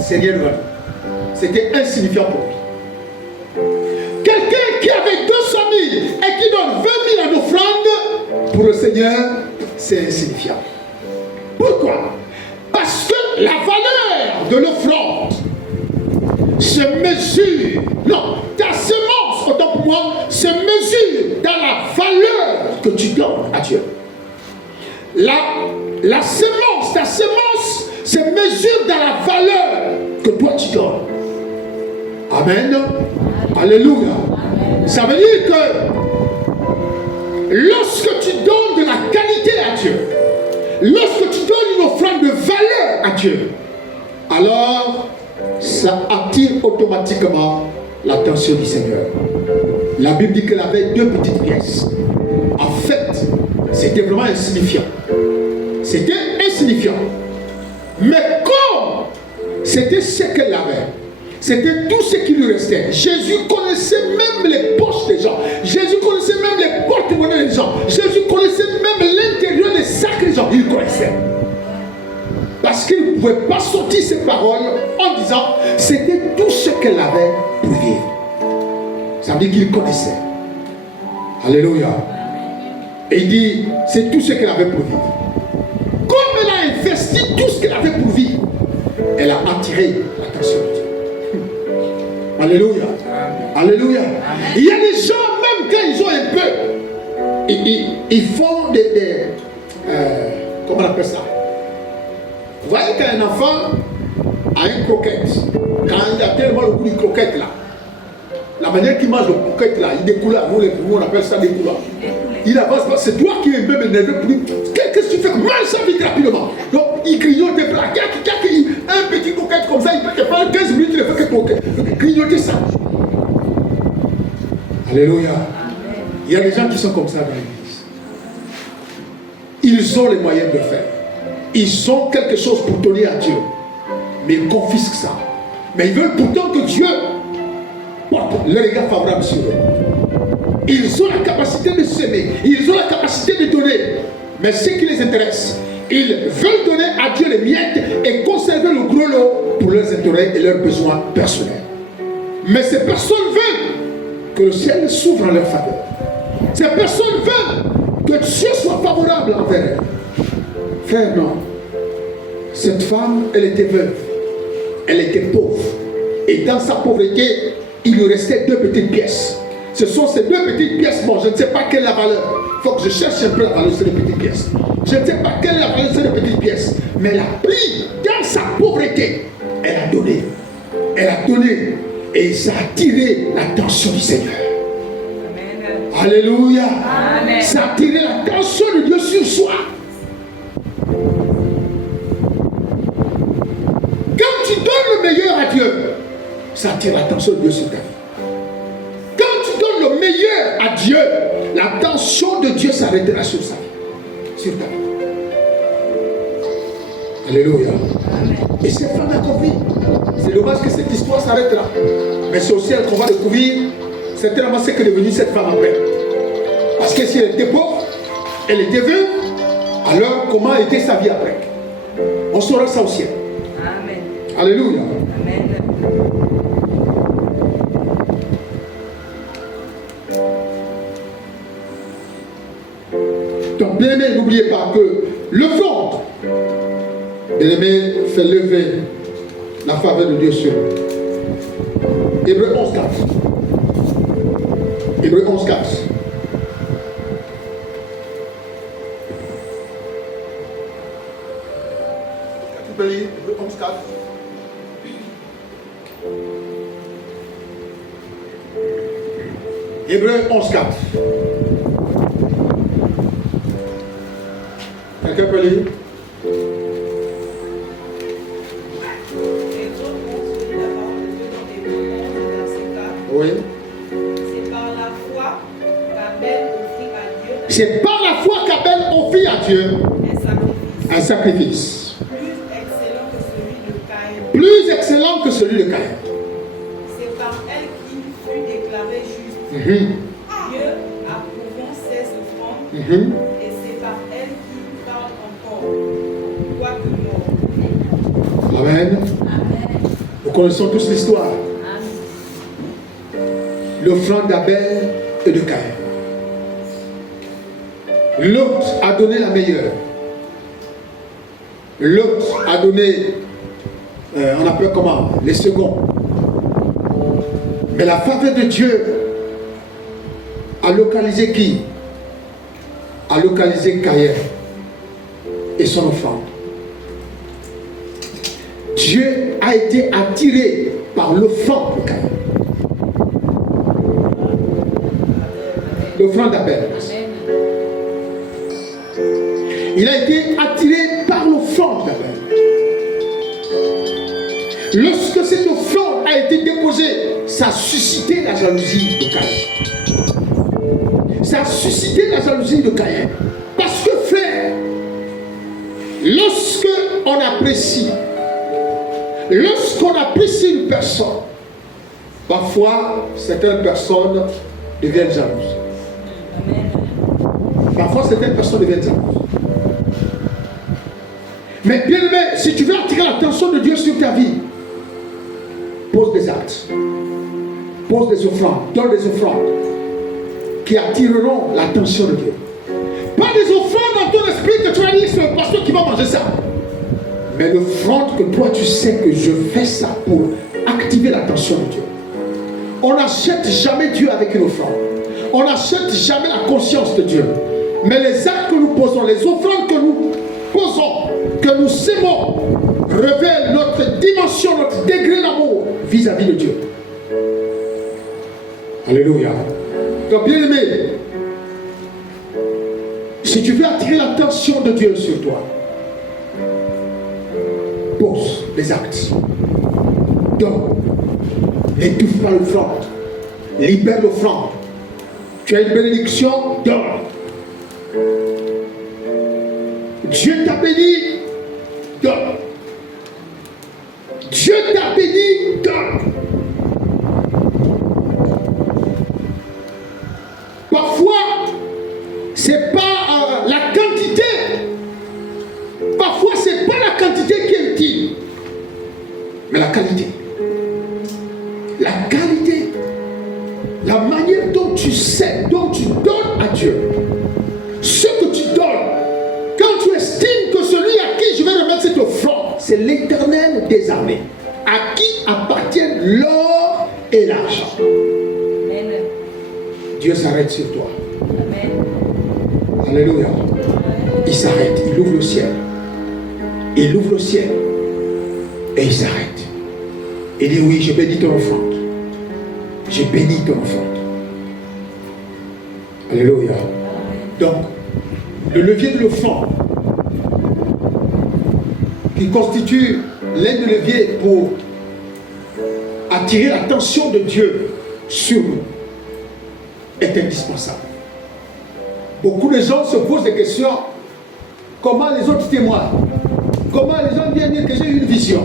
c'est rien de vrai. C'était insignifiant pour lui. Quelqu'un qui avait 200 000 et qui donne 20 000 en offrande, pour le Seigneur, c'est insignifiant. Pourquoi? Parce que la valeur de l'offrande se mesure, non, ta semence, autant pour moi, se mesure dans la valeur que tu donnes à Dieu. La semence, ta semence se mesure dans la valeur que toi tu donnes. Amen. Alléluia. Ça veut dire que lorsque tu donnes de la qualité à Dieu, lorsque tu donnes une offrande de valeur à Dieu, alors ça attire automatiquement l'attention du Seigneur. La Bible dit qu'elle avait 2 petites pièces. En fait, c'était vraiment insignifiant. C'était insignifiant. Mais comme c'était ce qu'elle avait, c'était tout ce qui lui restait. Jésus connaissait même les poches des gens. Jésus connaissait même les porte-monnaies des gens. Jésus connaissait même l'intérieur des sacs des gens. Il connaissait. Parce qu'il ne pouvait pas sortir ses paroles en disant c'était tout ce qu'elle avait pour vivre. Ça veut dire qu'il connaissait. Alléluia. Et il dit c'est tout ce qu'elle avait pour vivre. Comme elle a investi tout ce qu'elle avait pour vivre, elle a attiré l'attention de Dieu. Alléluia. Alléluia. Il y a des gens, même quand ils ont un peu, ils font comment on appelle ça? Vous voyez qu'un enfant a une croquette, quand il a tellement le goût de croquette là, la manière qu'il mange le croquette là, il découle, nous on appelle ça découlant. Il avance pas, c'est toi qui es même énervé pour lui. Qu'est-ce que tu fais? Mange ça vite rapidement. Donc il grignote des plats. Un petit croquette comme ça, il peut te faire 15 minutes, il ne fait que grignoter ça. Alléluia. Il y a des gens qui sont comme ça dans l'église. Ils ont les moyens de faire. Ils ont quelque chose pour donner à Dieu. Mais ils confisquent ça. Mais ils veulent pourtant que Dieu porte le regard favorable sur eux. Ils ont la capacité de s'aimer. Ils ont la capacité de donner. Mais ce qui les intéresse, ils veulent donner à Dieu les miettes et conserver le gros lot pour leurs intérêts et leurs besoins personnels. Mais ces personnes veulent que le ciel s'ouvre en leur faveur. Ces personnes veulent que Dieu soit favorable envers elles. Frère, non. Cette femme, elle était veuve. Elle était pauvre. Et dans sa pauvreté, il lui restait 2 petites pièces. Ce sont ces 2 petites pièces. Bon, je ne sais pas quelle est la valeur. Il faut que je cherche un peu la valeur de ces petites pièces. Je ne sais pas quelle est la valeur de ces petites pièces. Mais elle a pris dans sa pauvreté. Elle a donné. Elle a donné. Et ça a attiré l'attention du Seigneur. Amen. Alléluia. Amen. Ça a attiré l'attention de Dieu sur soi. Quand tu donnes le meilleur à Dieu, ça attire l'attention de Dieu sur ta vie. Quand tu donnes le meilleur à Dieu, l'attention de Dieu s'arrêtera sur sa vie, sur ta vie. Alléluia. Amen. Et cette femme a compris. C'est dommage que cette histoire s'arrête là. Mais c'est aussi elle qu'on va découvrir certainement ce qu'est devenue cette femme après. Parce que si elle était pauvre, elle était veuve, alors comment était sa vie après? On saura ça au ciel. Amen. Alléluia. Amen. Donc, bien aimé, n'oubliez pas que le fond, bien aimé, fait lever la faveur de Dieu sur eux. Hébreux 11:4. Hébreux 11:4. Tu peux lire Hébreux 11:4. Hébreux 11:4. Quelqu'un peut lire? Oui. C'est par la foi qu'Abel offrit C'est par la foi qu'Abel offrit à Dieu un sacrifice plus excellent que celui de Caïn. C'est par elle qu'il fut déclaré juste. Dieu approuvant ses offrandes, et c'est par elle qu'il parle encore, quoique mort. Amen. Nous connaissons tous l'histoire. L'offrande d'Abel et de Caïn. L'autre a donné la meilleure. L'autre a donné, on appelle comment? Les seconds. Mais la faveur de Dieu a localisé qui? A localisé Caïn et son offrande. Dieu a été attiré par l'offrande de Caïn. L'offrande d'Abel. Il a été attiré par l'offrande d'Abel. Lorsque cette offrande a été déposée, ça a suscité la jalousie de Caïn. Ça a suscité la jalousie de Caïn. Parce que frère, lorsqu'on apprécie une personne, parfois certaines personnes deviennent jalouses. Parfois certaines personnes deviennent jalouses. Mais bien aimé, si tu veux attirer l'attention de Dieu sur ta vie, pose des actes, pose des offrandes, donne des offrandes qui attireront l'attention de Dieu. Pas des offrandes dans ton esprit que tu vas dire c'est le pasteur qui va manger ça. Mais l'offrande que toi tu sais que je fais ça pour activer l'attention de Dieu. On n'achète jamais Dieu avec une offrande. On n'achète jamais la conscience de Dieu. Mais les actes que nous posons, les offrandes que nous posons, que nous sémons, révèlent notre dimension, notre degré d'amour vis-à-vis de Dieu. Alléluia. Donc bien aimé, si tu veux attirer l'attention de Dieu sur toi, pose des actes. Donne. N'étouffe pas l'offrande. Libère l'offrande. Tu as une bénédiction, donne. Dieu t'a béni, donne. Dieu t'a béni, donne. Parfois, c'est pas la quantité. Parfois, c'est pas la quantité qui est utile, mais la qualité. La qualité. La manière dont tu sais, dont tu donnes à Dieu. Ce que tu donnes. Quand tu estimes que celui à qui je vais remettre cette offrande, c'est l'Éternel des armées, à qui appartiennent l'or et l'argent. Dieu s'arrête sur toi. Amen. Alléluia. Il s'arrête, il ouvre le ciel. Il ouvre le ciel. Et il s'arrête. Il dit oui, je bénis ton offrande. Je bénis ton offrande. Alléluia. Donc, le levier de l'offrande, qui constitue l'un des leviers pour attirer l'attention de Dieu sur nous, est indispensable. Beaucoup de gens se posent des questions. Comment les autres témoignent? Comment les gens viennent dire que j'ai eu une vision?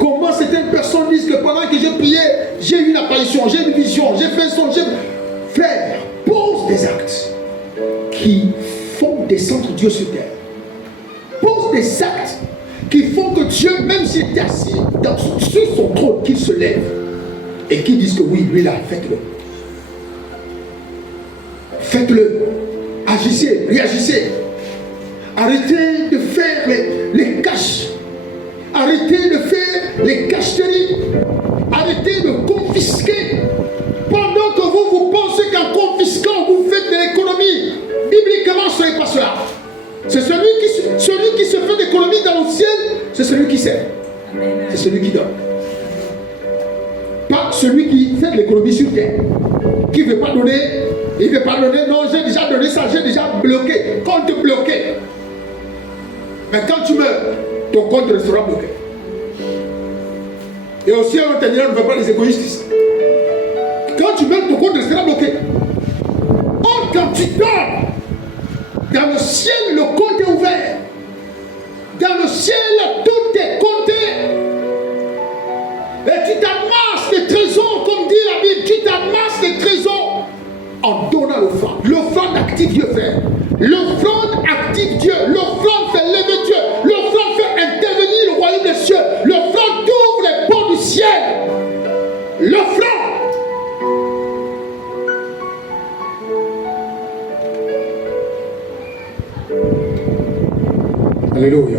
Comment certaines personnes disent que pendant que j'ai prié, j'ai eu une apparition, j'ai une vision, j'ai fait un son, Frère, pose des actes qui font descendre Dieu sur terre. Pose des actes qui font que Dieu, même s'il est assis sur son trône, qu'il se lève et qu'il dise que oui, lui là, faites-le. Faites-le. Agissez, réagissez. Arrêtez de faire les caches. Arrêtez de faire les cacheteries. Arrêtez de confisquer. Pendant que vous pensez qu'en confisquant, vous faites de l'économie. Bibliquement, ce n'est pas cela. C'est celui qui se fait d'économie dans le ciel, c'est celui qui sert. C'est celui qui donne. Pas celui qui fait de l'économie sur terre. Qui ne veut pas donner. Il ne veut pas donner. Non, j'ai déjà donné ça, j'ai déjà bloqué. Compte bloqué. Mais quand tu meurs, ton compte restera bloqué. Et aussi, on ne veut pas les égoïstes. Quand tu meurs, ton compte restera bloqué. Or, quand tu donnes, Alléluia.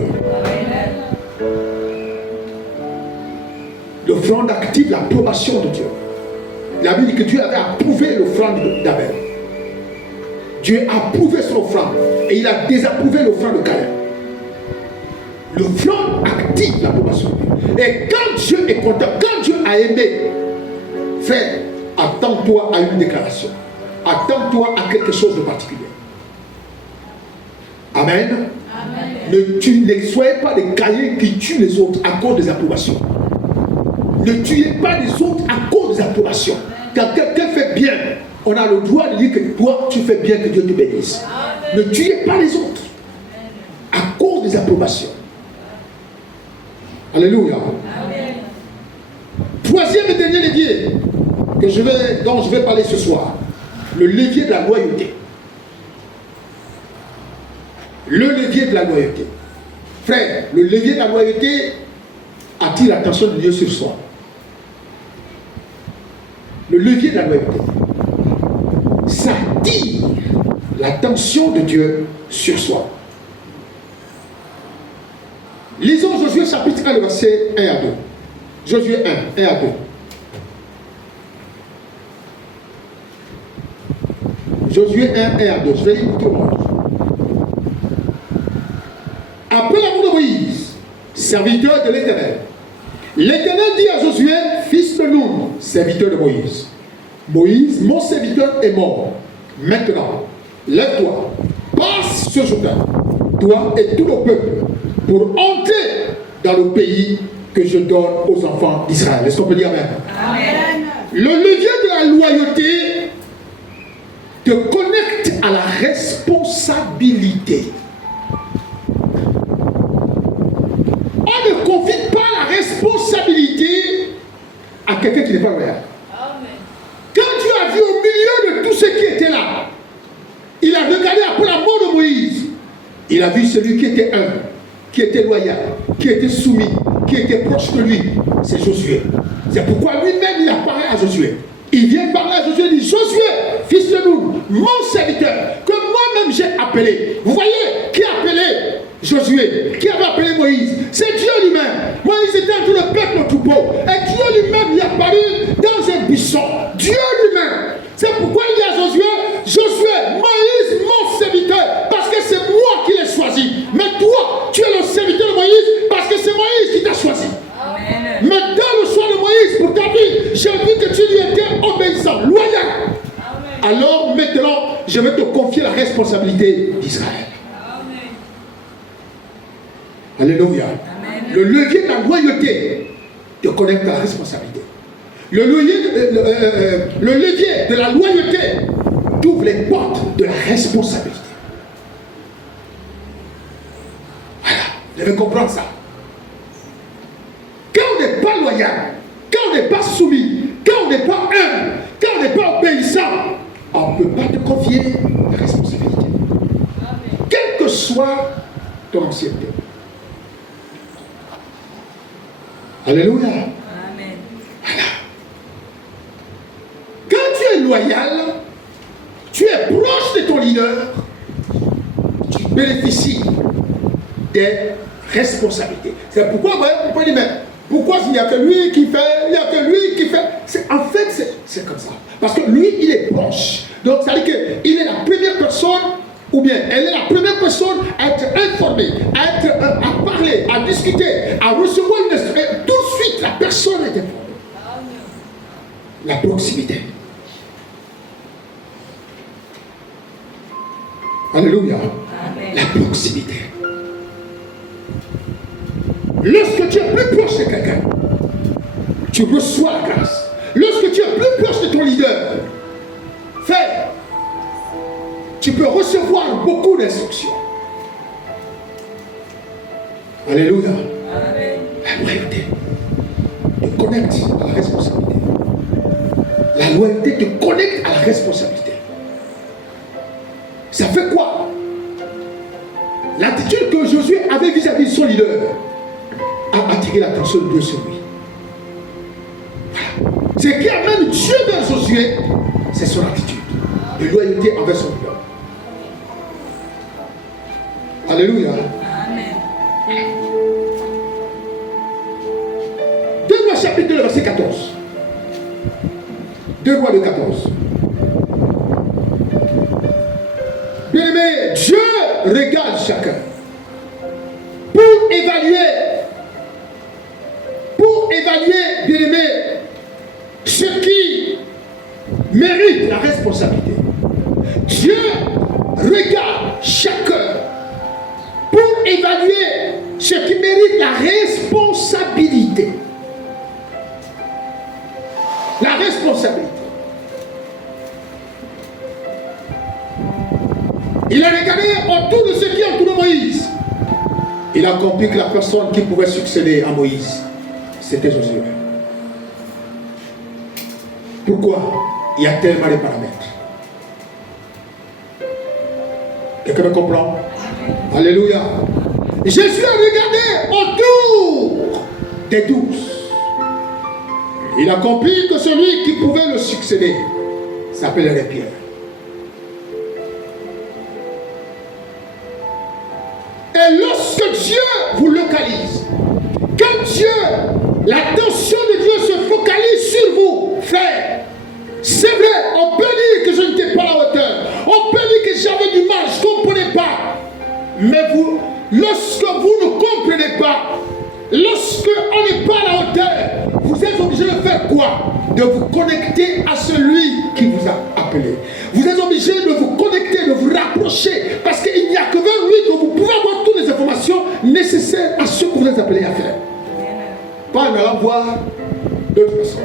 L'offrande active l'approbation de Dieu. La Bible dit que Dieu avait approuvé l'offrande d'Abel. Dieu a approuvé son offrande et il a désapprouvé l'offrande de Caïn. L'offrande active l'approbation de Dieu. Et quand Dieu est content, quand Dieu a aimé, frère, attends-toi à une déclaration. Attends-toi à quelque chose de particulier. Amen. Ne soyez pas des Caïns qui tuent les autres à cause des approbations. Ne tuez pas les autres à cause des approbations. Quand quelqu'un fait bien, on a le droit de dire que toi, tu fais bien, que Dieu te bénisse. Ne tuez pas les autres à cause des approbations. Alléluia. Troisième et dernier levier dont je vais parler ce soir. Le levier de la loyauté. Le levier de la loyauté. Frère, le levier de la loyauté attire l'attention de Dieu sur soi. Le levier de la loyauté. Ça attire l'attention de Dieu sur soi. Lisons Josué chapitre 1, le verset 1 à 2. Josué 1, 1 à 2. Josué 1, 1 à 2. Je vais lire tout le monde. Après la mort de Moïse, serviteur de l'Éternel, l'Éternel dit à Josué, fils de Nun, serviteur de Moïse, Moïse, mon serviteur, est mort. Maintenant, lève-toi, passe ce Jourdain, toi et tout le peuple, pour entrer dans le pays que je donne aux enfants d'Israël. Est-ce qu'on peut dire amen? Amen. Le levier de la loyauté te connecte à la responsabilité. On ne confie pas la responsabilité à quelqu'un qui n'est pas loyal. Quand Dieu a vu au milieu de tous ceux qui étaient là, il a regardé après la mort de Moïse. Il a vu celui qui était humble, qui était loyal, qui était soumis, qui était proche de lui. C'est Josué. C'est pourquoi lui-même il a parlé à Josué. Il vient parler à Josué et dit, Josué, fils de Nun, mon serviteur, que moi-même j'ai appelé. Vous voyez, qui a appelé Josué? Qui avait appelé Moïse? C'est Dieu lui-même. Moïse était entre le peuple au troupeau. Et Dieu lui-même lui a apparu dans un buisson. Dieu lui-même. C'est pourquoi il dit à Josué, Josué, Moïse, mon serviteur, parce que c'est moi qui l'ai choisi. Mais toi, tu es le serviteur de Moïse, parce que c'est Moïse qui t'a choisi. Amen. Mais dans le choix de Moïse, pour ta vie, j'ai vu que tu lui étais obéissant, loyal. Amen. Alors maintenant, je vais te confier la responsabilité d'Israël. Alléluia. Amen. Le levier de la loyauté te connecte à la responsabilité. Le levier de la loyauté t'ouvre les portes de la responsabilité. Voilà, vous devez comprendre ça. Quand on n'est pas loyal, quand on n'est pas soumis, quand on n'est pas humble, quand on n'est pas obéissant, on ne peut pas te confier la responsabilité. Amen. Quelle que soit ton ancienneté. Alléluia. Amen. Voilà. Quand tu es loyal, tu es proche de ton leader, tu bénéficies des responsabilités. C'est pourquoi, vous pouvez dire, mais pourquoi il n'y a que lui qui fait, il n'y a que lui qui fait. En fait, c'est comme ça. Parce que lui, il est proche. Donc, ça veut dire qu'il est la première personne, ou bien elle est la première personne à être informée, à parler, à discuter, à recevoir une instruction. Tout de suite, la personne est informée. La proximité. Alléluia. Amen. La proximité. Lorsque tu es plus proche de quelqu'un, tu reçois la grâce. Lorsque tu es plus proche de ton leader, frère, tu peux recevoir beaucoup d'instructions. Alléluia. Amen. La loyauté te connecte à la responsabilité. La loyauté te connecte à la responsabilité. Ça fait quoi? L'attitude que Josué avait vis-à-vis de son leader a attiré l'attention de Dieu sur lui. Voilà. Ce qui amène Dieu vers Josué, c'est son attitude de loyauté envers son leader. Alléluia. Amen. 2 Rois chapitre 2, verset 14. 2 Rois de 14. Bien-aimé, Dieu regarde chacun pour évaluer, bien-aimé, ce qui mérite la responsabilité. Dieu regarde chacun pour évaluer ce qui mérite la responsabilité. La responsabilité. Il a regardé autour de ceux qui entourent Moïse. Il a compris que la personne qui pouvait succéder à Moïse, c'était Josué. Pourquoi? Il y a tellement de paramètres. Quelqu'un me comprend? Alléluia. Jésus a regardé autour des 12. Il a compris que celui qui pouvait le succéder s'appellerait Pierre. Et lorsque Dieu vous localise, quand Dieu, l'attention de Dieu se focalise sur vous, frère, c'est vrai, on peut dire que je n'étais pas à la hauteur, on peut dire que j'avais du mal, je ne comprenais pas. Mais vous, lorsque vous ne comprenez pas, lorsque on n'est pas à la hauteur, vous êtes obligé de faire quoi? De vous connecter à celui qui vous a appelé. Vous êtes obligé de vous connecter, de vous rapprocher, parce qu'il n'y a que vers lui que vous pouvez avoir toutes les informations nécessaires à ce que vous êtes appelé à faire. Pas en allant voir d'autres personnes.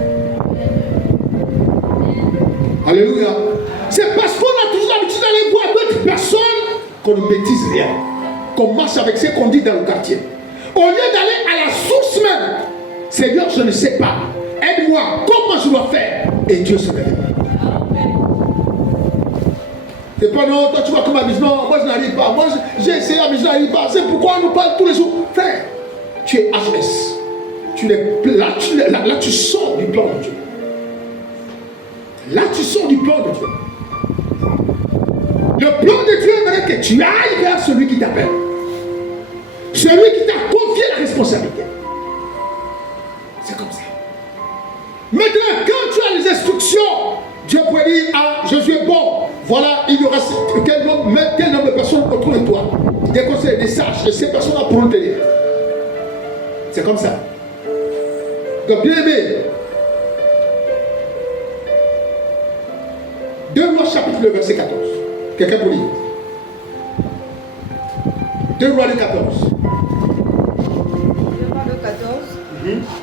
Alléluia. C'est parce qu'on a toujours l'habitude d'aller voir d'autres personnes qu'on ne maîtrise rien. Qu'on marche avec ce qu'on dit dans le quartier. Au lieu d'aller à la source même, Seigneur, je ne sais pas. Aide-moi, comment je dois faire? Et Dieu se révèle. C'est pas non, toi tu vois comme amusement, moi je n'arrive pas. Moi j'ai essayé, mais je n'arrive pas. C'est pourquoi on nous parle tous les jours. Frère, tu es HS. Là, tu sors du plan de Dieu. Là, tu sors du plan de Dieu. Le plan de Dieu aimerait que tu ailles vers celui qui t'appelle. Celui qui t'a confié la responsabilité. C'est comme ça. Maintenant, quand tu as les instructions, Dieu pourrait dire, ah, je suis bon. Voilà, il y aura quel nombre de personnes autour de toi. Des conseils, des sages, et ces personnes pourront t'aider. C'est comme ça. Donc, bien aimé, 2 Rois chapitre le verset 14. Quelqu'un pour lire. 2 Rois le 14. 2 Rois le 14.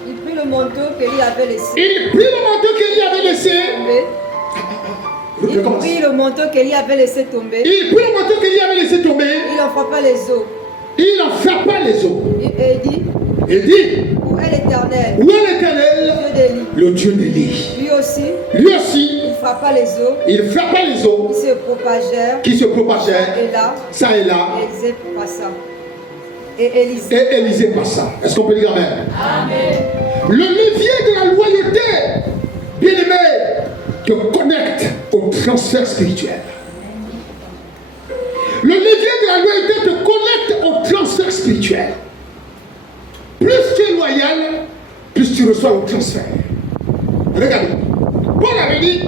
Il prit le manteau qu'Élie avait laissé. Il prit le manteau qu'Élie avait laissé. Il prit le manteau qu'Élie avait laissé tomber. Il prit le manteau qu'Élie avait laissé tomber. Il en frappa les os. Il en frappa les os. Et il dit, où est l'Éternel? Où est l'Éternel? Le Dieu d'Élie. Lui aussi. Il frappa les os. Il frappa les os. Qui se propagèrent. Ça et là. Et Élisée passa. Et Élisée passa. Est-ce qu'on peut dire amen? Amen. Le levier de la loyauté, bien aimé, te connecte au transfert spirituel. Le levier de la loyauté te connecte au transfert spirituel. Plus tu es loyal, plus tu reçois le transfert. Regardez, Paul avait dit,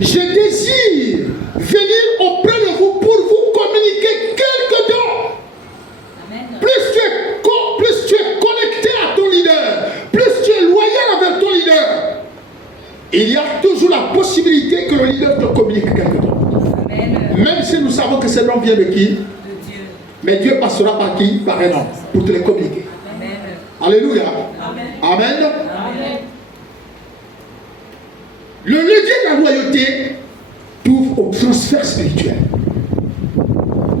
je désire venir auprès de vous pour vous communiquer quelques dons. Plus tu es connecté à ton leader, plus tu es loyal avec ton leader, il y a toujours la possibilité que le leader te communique quelque chose. Même si nous savons que ce nom vient de qui? De Dieu. Mais Dieu passera par qui? Par un homme, pour te les communiquer. Amen. Alléluia. Amen. Amen. Amen. Le levier de la loyauté t'ouvre au transfert spirituel.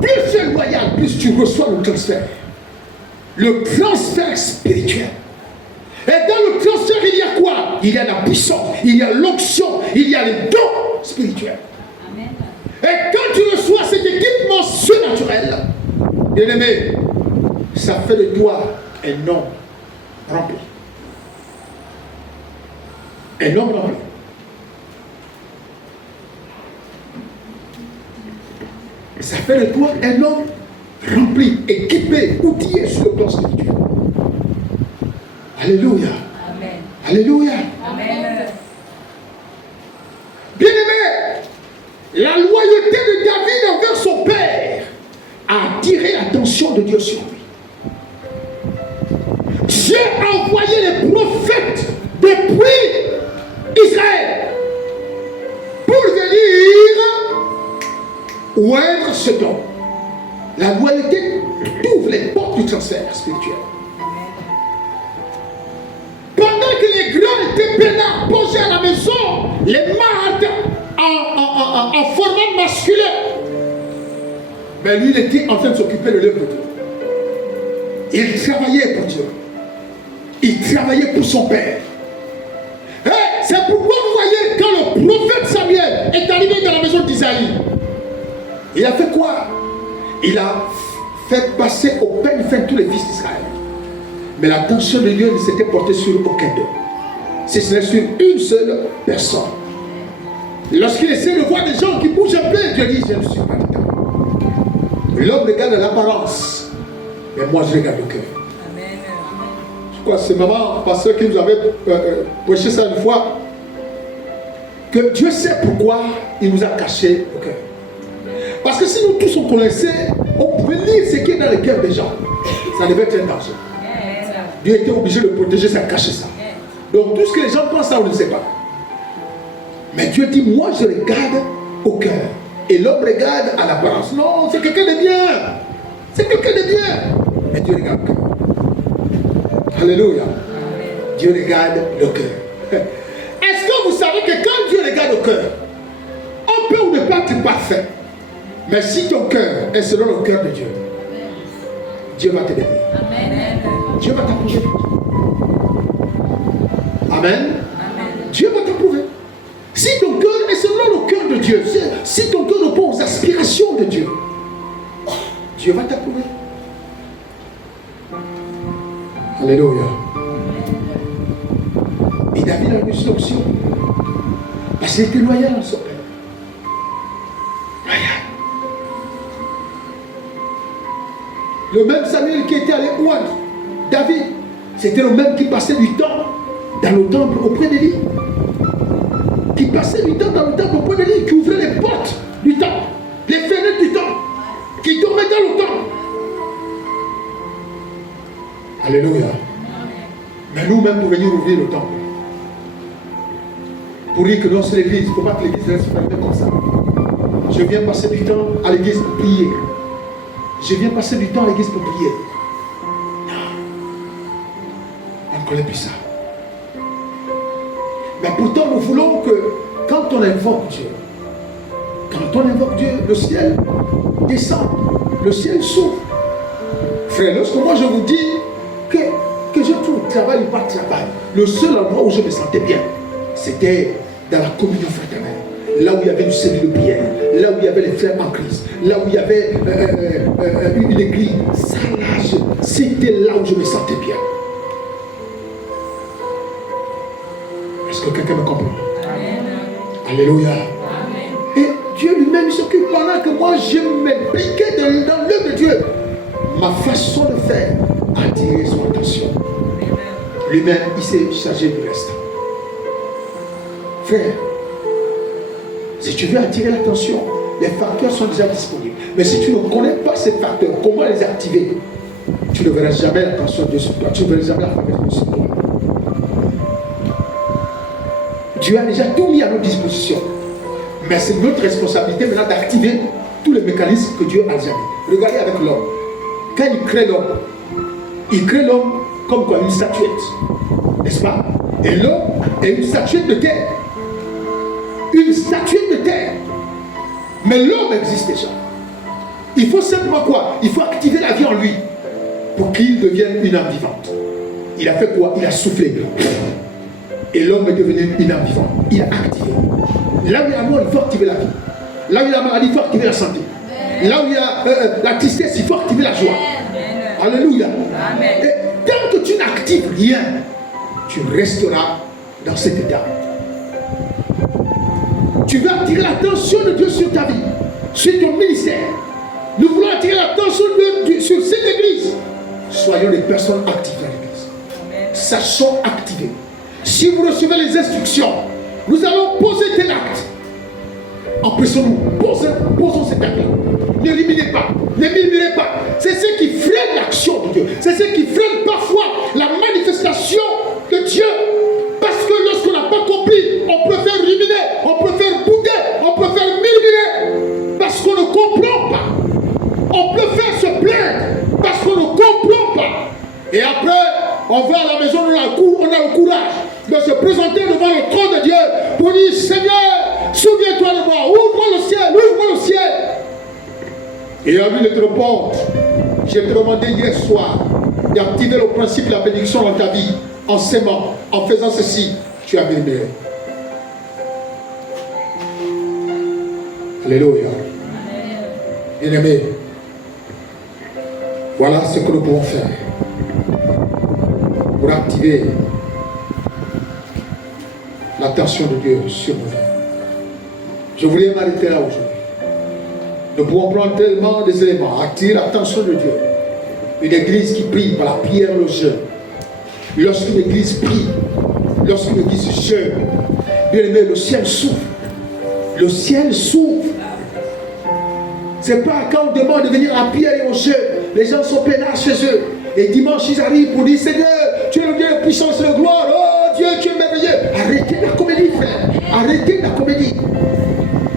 Plus tu es loyal, plus tu reçois le transfert. Le transfert spirituel. Et dans le transfert, il y a quoi? Il y a la puissance, il y a l'onction, il y a les dons spirituels. Amen. Et quand tu reçois cet équipement surnaturel, bien aimé, ça fait de toi un homme rempli. Un homme rempli. Ça fait de toi un homme rempli, équipé, outillé sur le plan spirituel. Alléluia. Amen. Alléluia. Amen. Bien-aimé, la loyauté de David envers son père a attiré l'attention de Dieu sur lui. Dieu a envoyé les prophètes depuis Israël pour venir oindre cet homme. La loyauté ouvre les portes du transfert spirituel. Pendant que les grands étaient peinards posés à la maison, les malades en format masculin, mais lui, il était en train de s'occuper de l'œuvre de Dieu. Il travaillait pour Dieu. Il travaillait pour son père. C'est pourquoi vous voyez, quand le prophète Samuel est arrivé dans la maison d'Isaïe, il a fait quoi? Il a fait passer au peigne fin tous les fils d'Israël. Mais l'attention de Dieu ne s'était portée sur aucun d'eux. Si ce n'est sur une seule personne. Lorsqu'il essaie de voir des gens qui bougent un peu, Dieu dit, je ne suis pas dedans. L'homme regarde l'apparence, mais moi je regarde le cœur. Amen. Je crois que c'est maman, pasteur qui nous avait prêché ça une fois, que Dieu sait pourquoi il nous a caché le cœur. Parce que si nous tous on connaissait, on pouvait lire ce qui est dans le cœur des gens. Ça devait être un danger. Dieu était obligé de protéger ça, cacher ça. Donc tout ce que les gens pensent, ça on ne sait pas. Mais Dieu dit, moi je regarde au cœur. Et l'homme regarde à l'apparence. Non, c'est quelqu'un de bien. C'est quelqu'un de bien. Mais Dieu regarde le cœur. Alléluia. Dieu regarde le cœur. Est-ce que vous savez que quand Dieu regarde le cœur, on peut ou ne pas être parfait. Mais si ton cœur est selon le cœur de Dieu, Dieu va te bénir. Amen. Dieu va t'approuver. Amen. Amen. Dieu va t'approuver. Si ton cœur est selon le cœur de Dieu, si ton cœur répond aux aspirations de Dieu, Dieu va t'approuver. Alléluia. Et David a eu une option. Parce qu'il était loyal en son père. Loyal. Le même Samuel qui était allé oindre David, c'était le même qui passait du temps dans le temple auprès d'Élie. Qui passait du temps dans le temple auprès d'Élie, qui ouvrait les portes du temple, les fenêtres du temple, qui dormait dans le temple. Alléluia. Mais nous-mêmes, pour venir ouvrir le temple, pour dire que non, c'est l'église, il ne faut pas que l'église reste fermée comme ça. Je viens passer du temps à l'église pour prier. Je viens passer du temps à l'église pour prier. Non. On ne connaît plus ça. Mais pourtant, nous voulons que quand on invoque Dieu, le ciel descend, le ciel s'ouvre. Frère, lorsque moi je vous dis que je trouve travail ou pas de travail, le seul endroit où je me sentais bien, c'était dans la communion fraternelle. Là où il y avait une cellule de prière, là où il y avait les frères en Christ, là où il y avait une église, c'était là où je me sentais bien. Est-ce que quelqu'un me comprend? Amen. Alléluia. Amen. Et Dieu lui-même s'occupe pendant que moi je m'impliquais dans l'œuvre de Dieu. Ma façon de faire a attiré son attention. Lui-même, il s'est chargé du reste. Frère, si tu veux attirer l'attention, les facteurs sont déjà disponibles. Mais si tu ne connais pas ces facteurs, comment les activer, tu ne verras jamais l'attention de Dieu sur toi. Tu ne verras jamais la faveur de Dieu sur toi. Dieu a déjà tout mis à notre disposition. Mais c'est notre responsabilité maintenant d'activer tous les mécanismes que Dieu a déjà mis. Regardez avec l'homme. Quand il crée l'homme comme quoi une statuette. N'est-ce pas? Et l'homme est une statuette de terre. Une statuette de terre. Mais l'homme existe déjà. Il faut simplement quoi? Il faut activer la vie en lui pour qu'il devienne une âme vivante. Il a fait quoi? Il a soufflé. Et l'homme est devenu une âme vivante. Il a activé. Là où il y a la mort, il faut activer la vie. Là où il y a la maladie, il faut activer la santé. Là où il y a la tristesse, il faut activer la joie. Alléluia. Amen. Et tant que tu n'actives rien, tu resteras dans cet état. Tu veux attirer l'attention de Dieu sur ta vie, sur ton ministère. Nous voulons attirer l'attention de soyons des personnes actives dans l'église. Sachons activer. Si vous recevez les instructions, nous allons poser tel acte. Empêchons-nous, posons cet acte-là. N'éliminez pas, ne murmurez pas. C'est ce qui freine l'action de Dieu. C'est ce qui freine parfois la manifestation de Dieu. Parce que lorsqu'on n'a pas compris, on préfère ruminer, on préfère bouder, on préfère murmurer. Parce qu'on ne comprend pas. On préfère se plaindre parce qu'on ne comprend pas. Et après, on va à la maison, on a le courage de se présenter devant le trône de Dieu pour dire, Seigneur, souviens-toi de moi, ouvre-moi le ciel. Et à lui de te répondre, j'ai te demandé hier soir d'activer le principe de la bénédiction dans ta vie, en s'aimant, en faisant ceci, tu as béni. Alléluia. Bien-aimé, voilà ce que nous pouvons faire pour activer l'attention de Dieu sur nous. Je voulais m'arrêter là aujourd'hui. Nous pouvons prendre tellement des éléments, attirer l'attention de Dieu. Une église qui prie par la prière et le jeûne. Lorsqu'une église prie, lorsqu'une église jeûne, bien aimé, le ciel s'ouvre. Le ciel s'ouvre. C'est pas quand on demande de venir à prière et au jeûne, les gens sont peinards chez eux. Et dimanche, ils arrivent pour dire, Seigneur, tu es le Dieu de puissance et de gloire. Oh Dieu, tu es merveilleux. Arrêtez la comédie, frère. Arrêtez la comédie.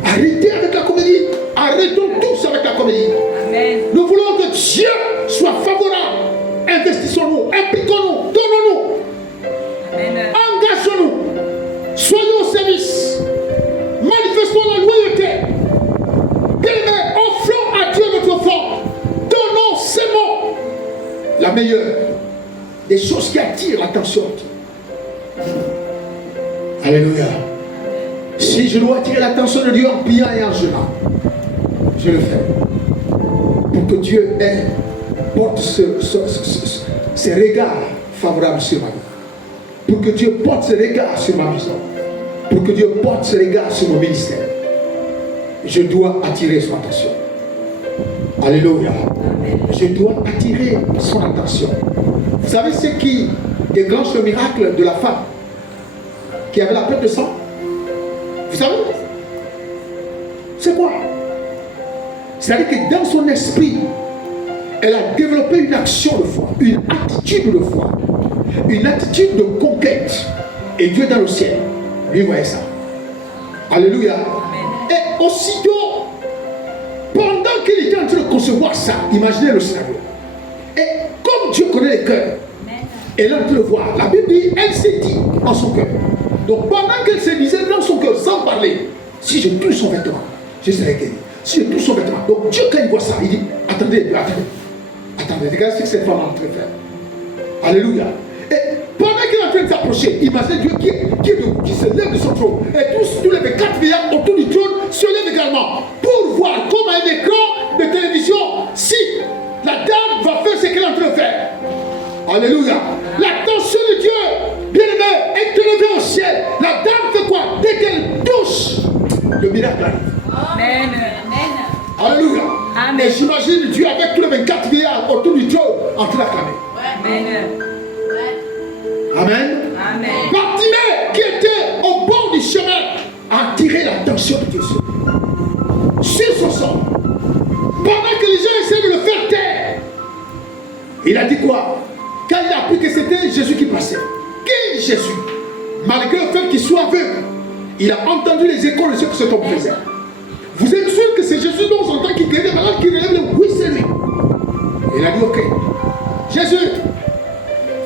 Arrêtez avec la comédie. Arrêtons tous avec la comédie. Amen. Nous voulons que Dieu soit favorable. Investissons-nous, impliquons-nous, donnons-nous. Amen. Engageons-nous. Soyons au service. Manifestons la loyauté. Bien-aimés, offrons à Dieu notre offrande. Donnons, s'aimons. La meilleure des choses qui attirent l'attention de Dieu. Alléluia. Si je dois attirer l'attention de Dieu en priant et en jeûnant, je le fais. Pour que Dieu porte ses regards favorables sur ma vie. Pour que Dieu porte ses regards sur ma maison. Pour que Dieu porte ses regards sur mon ministère. Je dois attirer son attention. Alléluia. Je dois attirer son attention. Vous savez ce qui déclenche le miracle de la femme qui avait la perte de sang? Vous savez? C'est quoi? C'est-à-dire que dans son esprit, elle a développé une action de foi, une attitude de foi, une attitude de conquête. Et Dieu dans le ciel, lui voyait ça. Alléluia. Et aussitôt, pendant qu'il était en train de concevoir ça, imaginez le scénario. Et comme Dieu connaît les cœurs, elle est en train de voir. La Bible dit, elle s'est dit en son cœur. Donc pendant qu'elle se disait dans son cœur, sans parler, si je touche son vêtement, je serai guéri. Si je touche son vêtement. Donc Dieu, quand il voit ça, il dit, attendez, regardez ce que cette femme est en train de faire. Alléluia. Et pendant qu'il est en train de s'approcher, imaginez Dieu qui se lève de son trône. Et tous les 4 vieillards autour du trône se lèvent également pour voir comme à un écran de télévision si la dame va faire ce qu'elle est en train de faire. Alléluia. L'attention de Dieu, bien-aimé, est élevée au ciel. La dame fait quoi? Dès qu'elle touche, le miracle arrive. Amen. Alléluia. Amen. Et j'imagine Dieu avec tous les 24 vieillards autour du trône en train d'acclamer. Amen. Amen. Amen. Bartimée, qui était au bord du chemin, a attiré l'attention de Dieu sur son sang. Pendant que les gens essaient de le faire taire, il a dit quoi? Quand il a appris que c'était Jésus qui passait. Qui est Jésus? Malgré le fait qu'il soit aveugle, il a entendu les échos de ce que cet homme faisait. Vous êtes sûr que c'est Jésus dont on entend qui guérit les malades, qui relève le... Oui, c'est lui. Il a dit, ok, Jésus,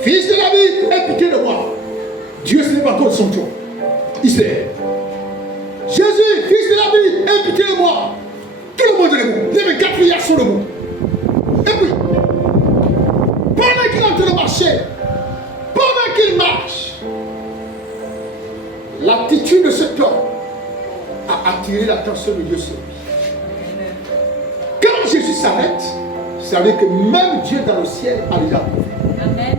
fils de David, aie pitié de moi. Dieu se lève encore de son trône. Il se lève. Jésus, fils de David, aie pitié de moi. Tout le monde est debout. Les 24 vieillards sont debout. Et puis, pendant qu'il est en train de marcher, pendant qu'il marche, l'attitude de cet homme a attiré l'attention de Dieu sur lui. Quand Jésus s'arrête, vous savez que même Dieu dans le ciel a déjà approuvé. Amen.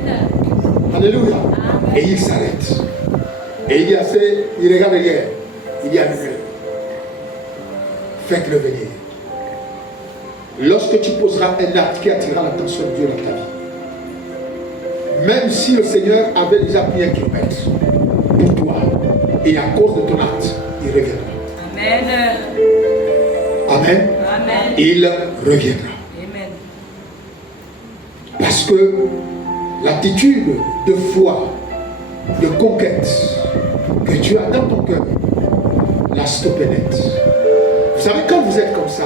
Alléluia. Et il s'arrête. Et il dit assez, il regarde derrière. Il dit à Dieu, faites-le venir. Lorsque tu poseras un acte qui attirera l'attention de Dieu dans ta vie, même si le Seigneur avait déjà pris 1 kilomètre pour toi, et à cause de ton acte, il reviendra. Amen. Amen. Amen. Il reviendra. Amen. Parce que l'attitude de foi, de conquête que tu as dans ton cœur, l'a stoppé net. Vous savez, quand vous êtes comme ça,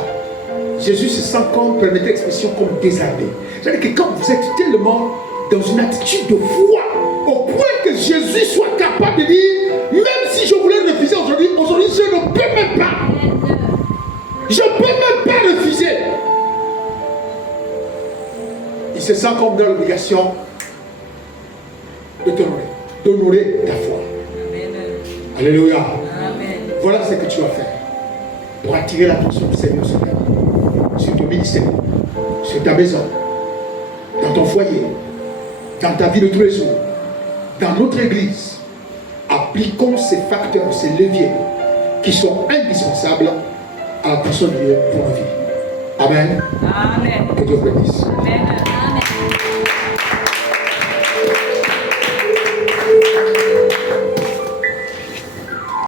Jésus se sent comme, permettez l'expression, comme désarmé. C'est-à-dire que quand vous êtes tellement dans une attitude de foi, au point que Jésus soit capable de dire, même si je voulais refuser aujourd'hui, je ne peux même pas. Je ne peux même pas refuser. Il se sent comme dans l'obligation de t'honorer, d'honorer ta foi. Amen. Alléluia. Amen. Voilà ce que tu vas faire pour attirer l'attention du Seigneur sur ta vie, sur ton ministère, sur ta maison, dans ton foyer, dans ta vie de tous les jours, dans notre église. Appliquons ces facteurs, ces leviers qui sont indispensables à la personne de Dieu pour nos vies. Amen. Amen. Que Dieu bénisse. Amen. Amen.